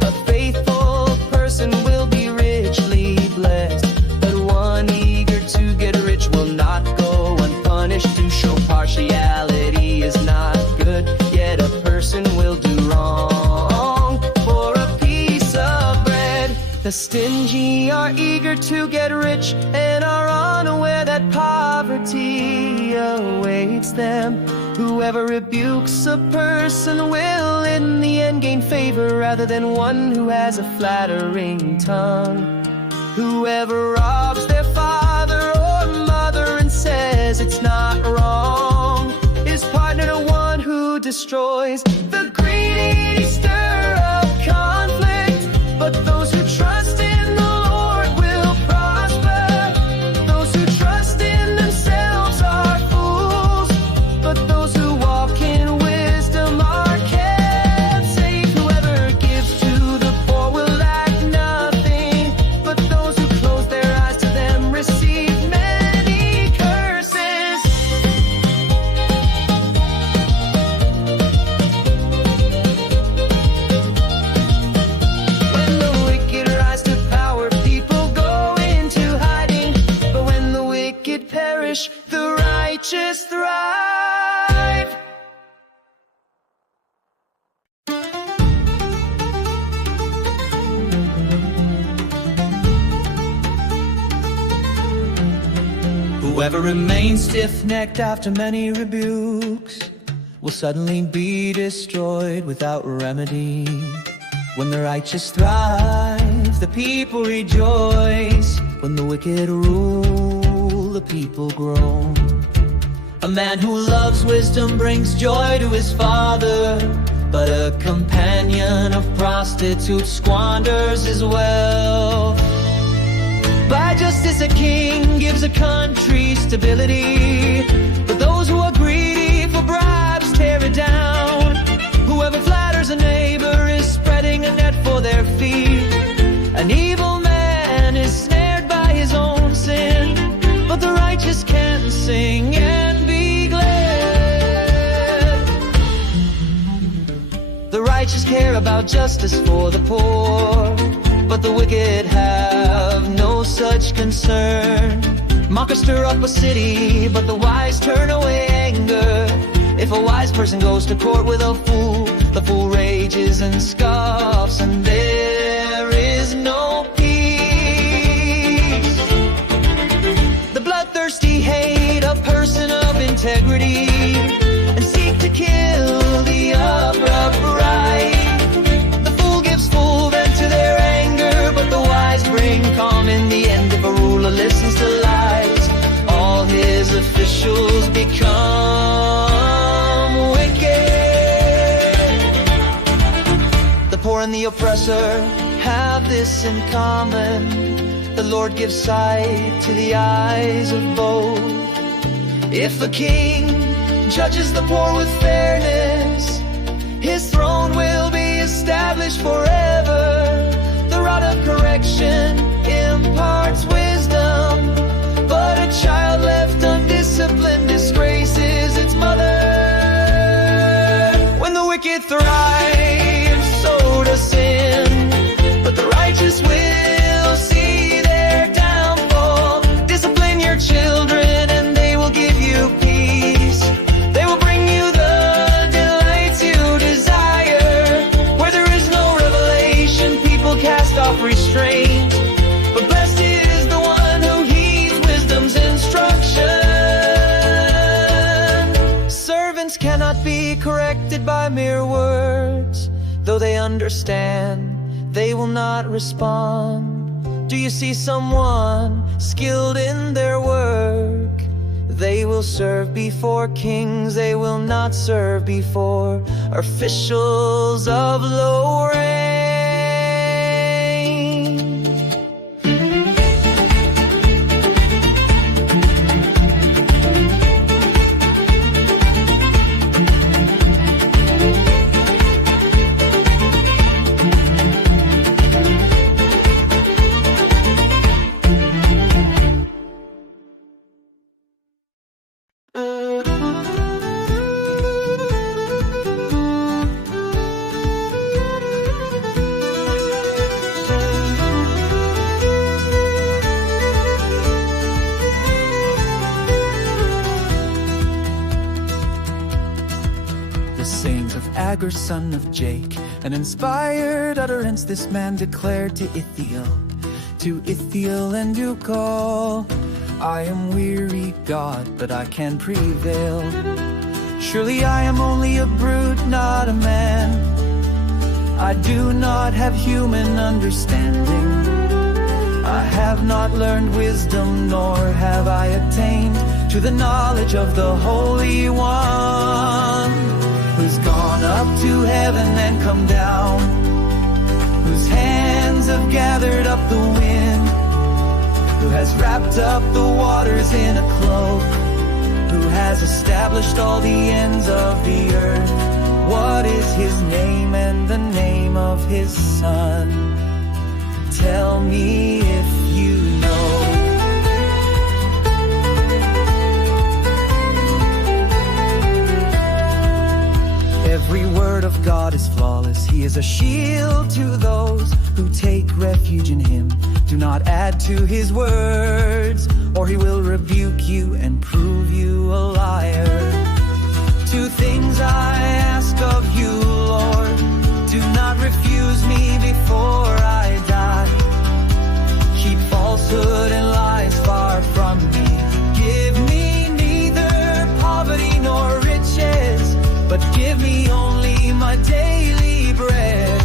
A faithful person will be richly blessed, but one eager to get rich will not go unpunished. To show partiality is not good, yet a person will do wrong for a piece of bread. The stingy are eager to get rich and are unaware that poverty awaits them. Whoever rebukes a person will in the end gain favor, rather than one who has a flattering tongue. Whoever robs their father or mother and says it's not wrong is partner to one who destroys. The greedy stir up conflict, but those who trust in the Lord will prosper. Those who trust in themselves are fools, but those who walk in wisdom are kept safe. Whoever gives to the poor will lack nothing, but those who close their eyes righteous thrive. Whoever remains stiff-necked after many rebukes will suddenly be destroyed without remedy. When the righteous thrive, the people rejoice. When the wicked rule, the people groan. A man who loves wisdom brings joy to his father, but a companion of prostitutes squanders his wealth. By justice a king gives a country stability, but those who are greedy for bribes tear it down. Whoever flatters a neighbor is spreading a net for their feet. An evil man is snared by his own sin, but the righteous can sing and be glad. The righteous care about justice for the poor, but the wicked have no such concern. Mockers stir up a city, but the wise turn away anger. If a wise person goes to court with a fool, the fool rages and scoffs, and there is no peace. The bloodthirsty hate a person of integrity and seek to kill the upright. The fool gives full vent to their anger, but the wise bring calm in the end. If a ruler listens to lies, all his officials become wicked. The poor and the oppressor have this in common: the Lord gives sight to the eyes of both. If the king judges the poor with fairness, his throne will be established forever. The rod of correction imparts wisdom, but a child left undisciplined disgraces its mother. When the wicked thrive, so does sin, but the righteous will see their downfall. Discipline your children and they will give you peace. They will bring you the delights you desire. Where there is no revelation, people cast off restraint, but blessed is the one who heeds wisdom's instruction. Servants cannot be corrected by mere words. Though they understand, they will not respond. Do you see someone skilled in their work? They will serve before kings, they will not serve before officials of low rank. Agur, son of Jake, an inspired utterance this man declared to Ithiel and Ukal. I am weary, God, but I can prevail. Surely I am only a brute, not a man. I do not have human understanding. I have not learned wisdom, nor have I attained to the knowledge of the Holy One, who's gone up to heaven and come down, whose hands have gathered up the wind, who has wrapped up the waters in a cloak, who has established all the ends of the earth. What is his name and the name of his son? Tell me if you know. Every word of God is flawless. He is a shield to those who take refuge in him. Do not add to his words, or he will rebuke you and prove you a liar. Two things I ask of you, Lord. Do not refuse me before I die. Keep falsehood and lies far from me. Give me neither poverty nor riches, but give me only my daily bread.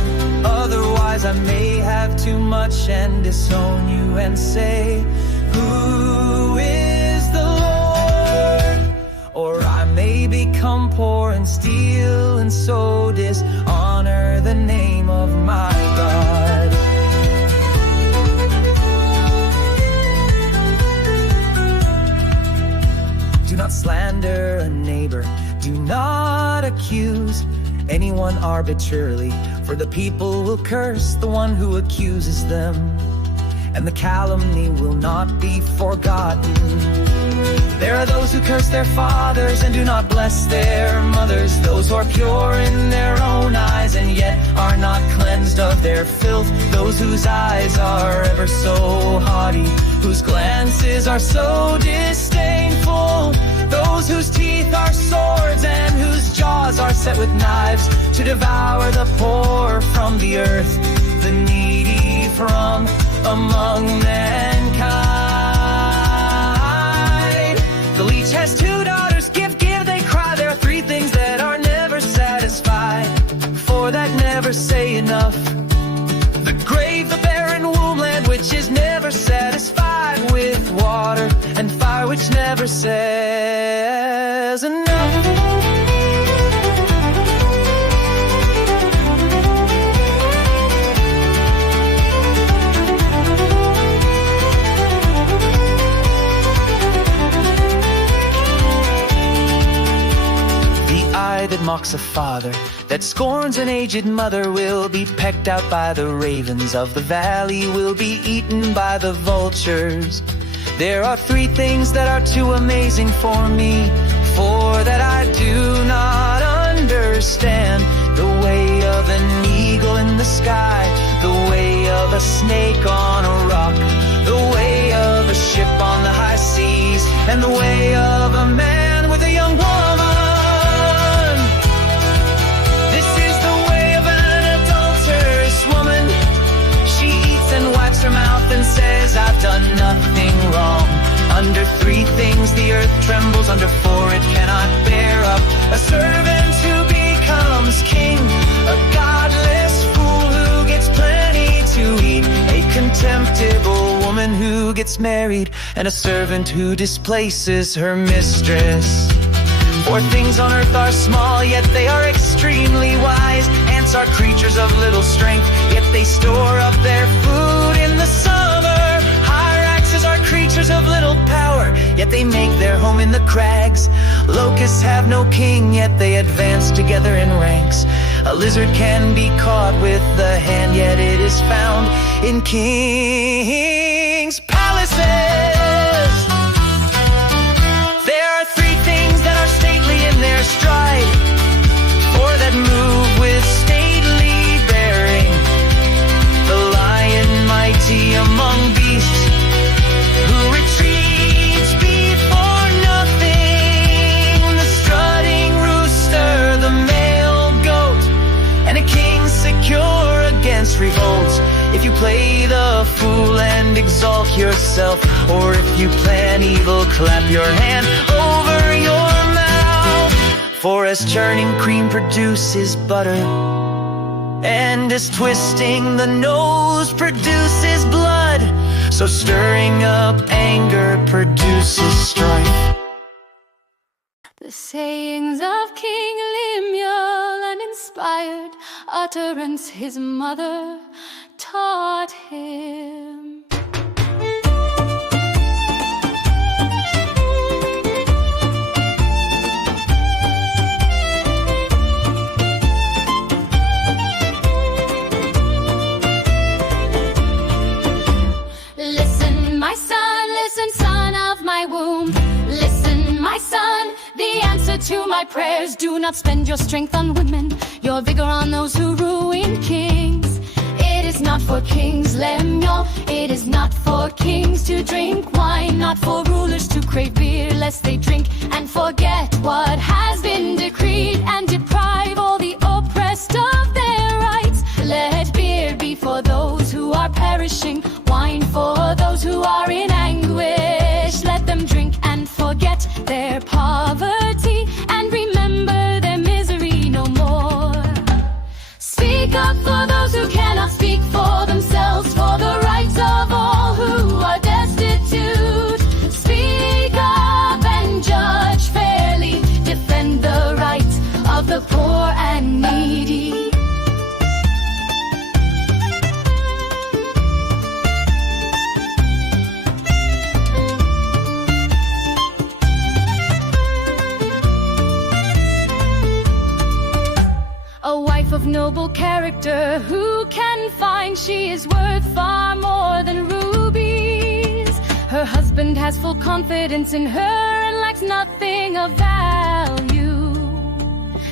Otherwise I may have too much and disown you and say, who is the Lord? Or I may become poor and steal and so dishonor the name of my God. Do not slander a neighbor. Do not accuse anyone arbitrarily, for the people will curse the one who accuses them, and the calumny will not be forgotten. There are those who curse their fathers and do not bless their mothers, those who are pure in their own eyes and yet are not cleansed of their filth, those whose eyes are ever so haughty, whose glances are so disdainful, those whose teeth are swords and whose jaws are set with knives, to devour the poor from the earth, the needy from among mankind. The leech has two daughters, give, give, they cry. There are three things that are never satisfied, four that never say enough. The grave, the barren wombland, which is never satisfied with water, and fire which never says enough. That mocks a father, that scorns an aged mother, will be pecked out by the ravens of the valley, will be eaten by the vultures. There are three things that are too amazing for me, four that I do not understand: the way of an eagle in the sky, the way of a snake on a rock, the way of a ship on the high seas, and the way of a man with a young woman. Her mouth and says, I've done nothing wrong. Under three things the earth trembles, under four it cannot bear up: a servant who becomes king, a godless fool who gets plenty to eat, a contemptible woman who gets married, and a servant who displaces her mistress. For things on earth are small, yet they are extremely wise. Ants are creatures of little strength, yet they store up their food in the summer. Hyraxes are creatures of little power, yet they make their home in the crags. Locusts have no king, yet they advance together in ranks. A lizard can be caught with the hand, yet it is found in kings' palaces. There are three things that are stately in their stride, four that move with stately bearing: the lion mighty among beasts, who retreats before nothing, the strutting rooster, the male goat, and a king secure against revolts. If you play the fool and exalt yourself, or if you plan evil, clap your hand over your mouth. For as churning cream produces butter, and as twisting the nose produces blood, so stirring up anger produces strife. The sayings of King Lemuel, an inspired utterance his mother taught him. Listen, my son, son of my womb. Listen, my son, the answer to my prayers. Do not spend your strength on women, your vigor on those who ruin kings. It is not for kings, Lemuel, it is not for kings to drink wine, not for rulers to crave beer, lest they drink and forget what has been decreed, and deprive all the oppressed of their rights. Let beer be for those who are perishing, wine for those who are in anguish. Let them drink and forget their poverty, and remember their misery no more. Speak up for those who cannot speak for themselves, for the rights of all who are destitute. Speak up and judge fairly, defend the rights of the poor and needy. A wife of noble character, who can find? She is worth far more than rubies. Her husband has full confidence in her and lacks nothing of value.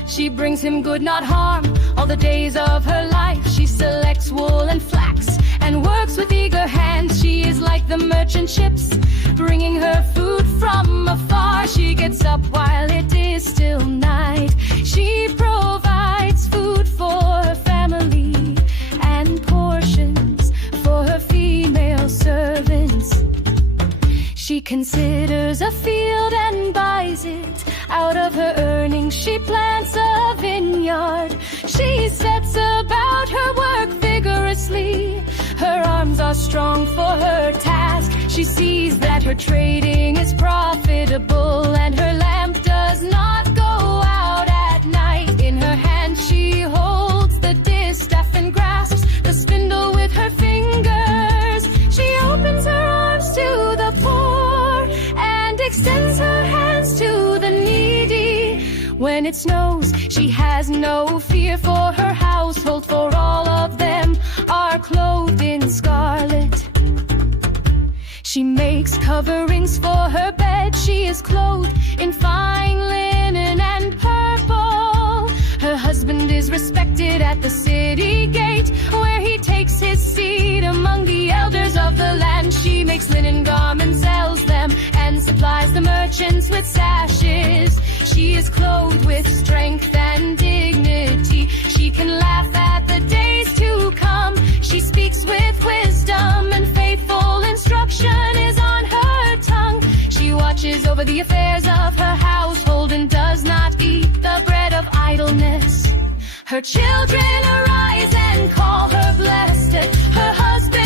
She brings him good, not harm, all the days of her life. She selects wool and flax and works with eager hands. She is like the merchant ships, bringing her food from afar. She gets up while it is still night. She provides food for her family and portions for her female servants. She considers a field and buys it. Out of her earnings she plants a vineyard. She sets about her work vigorously. Her arms are strong for her task. She sees that her trading is profitable, and her lamp does not go out at night. In her hand she holds the distaff and grasps the spindle with her fingers. She opens her arms to the poor and extends her hands to the needy. When it snows, she has no fear for her household, for all of them are clothed in scarlet. She makes coverings for her bed. She is clothed in fine linen and purple. Her husband is respected at the city gate, where he takes his seat among the elders of the land. She makes linen garments, sells them, and supplies the merchants with sashes. She is clothed with strength and dignity. She can laugh at the days to come. She speaks with wisdom, and faithful instruction is on her tongue. She watches over the affairs of her household and does not eat the bread of idleness. Her children arise and call her blessed. Her husband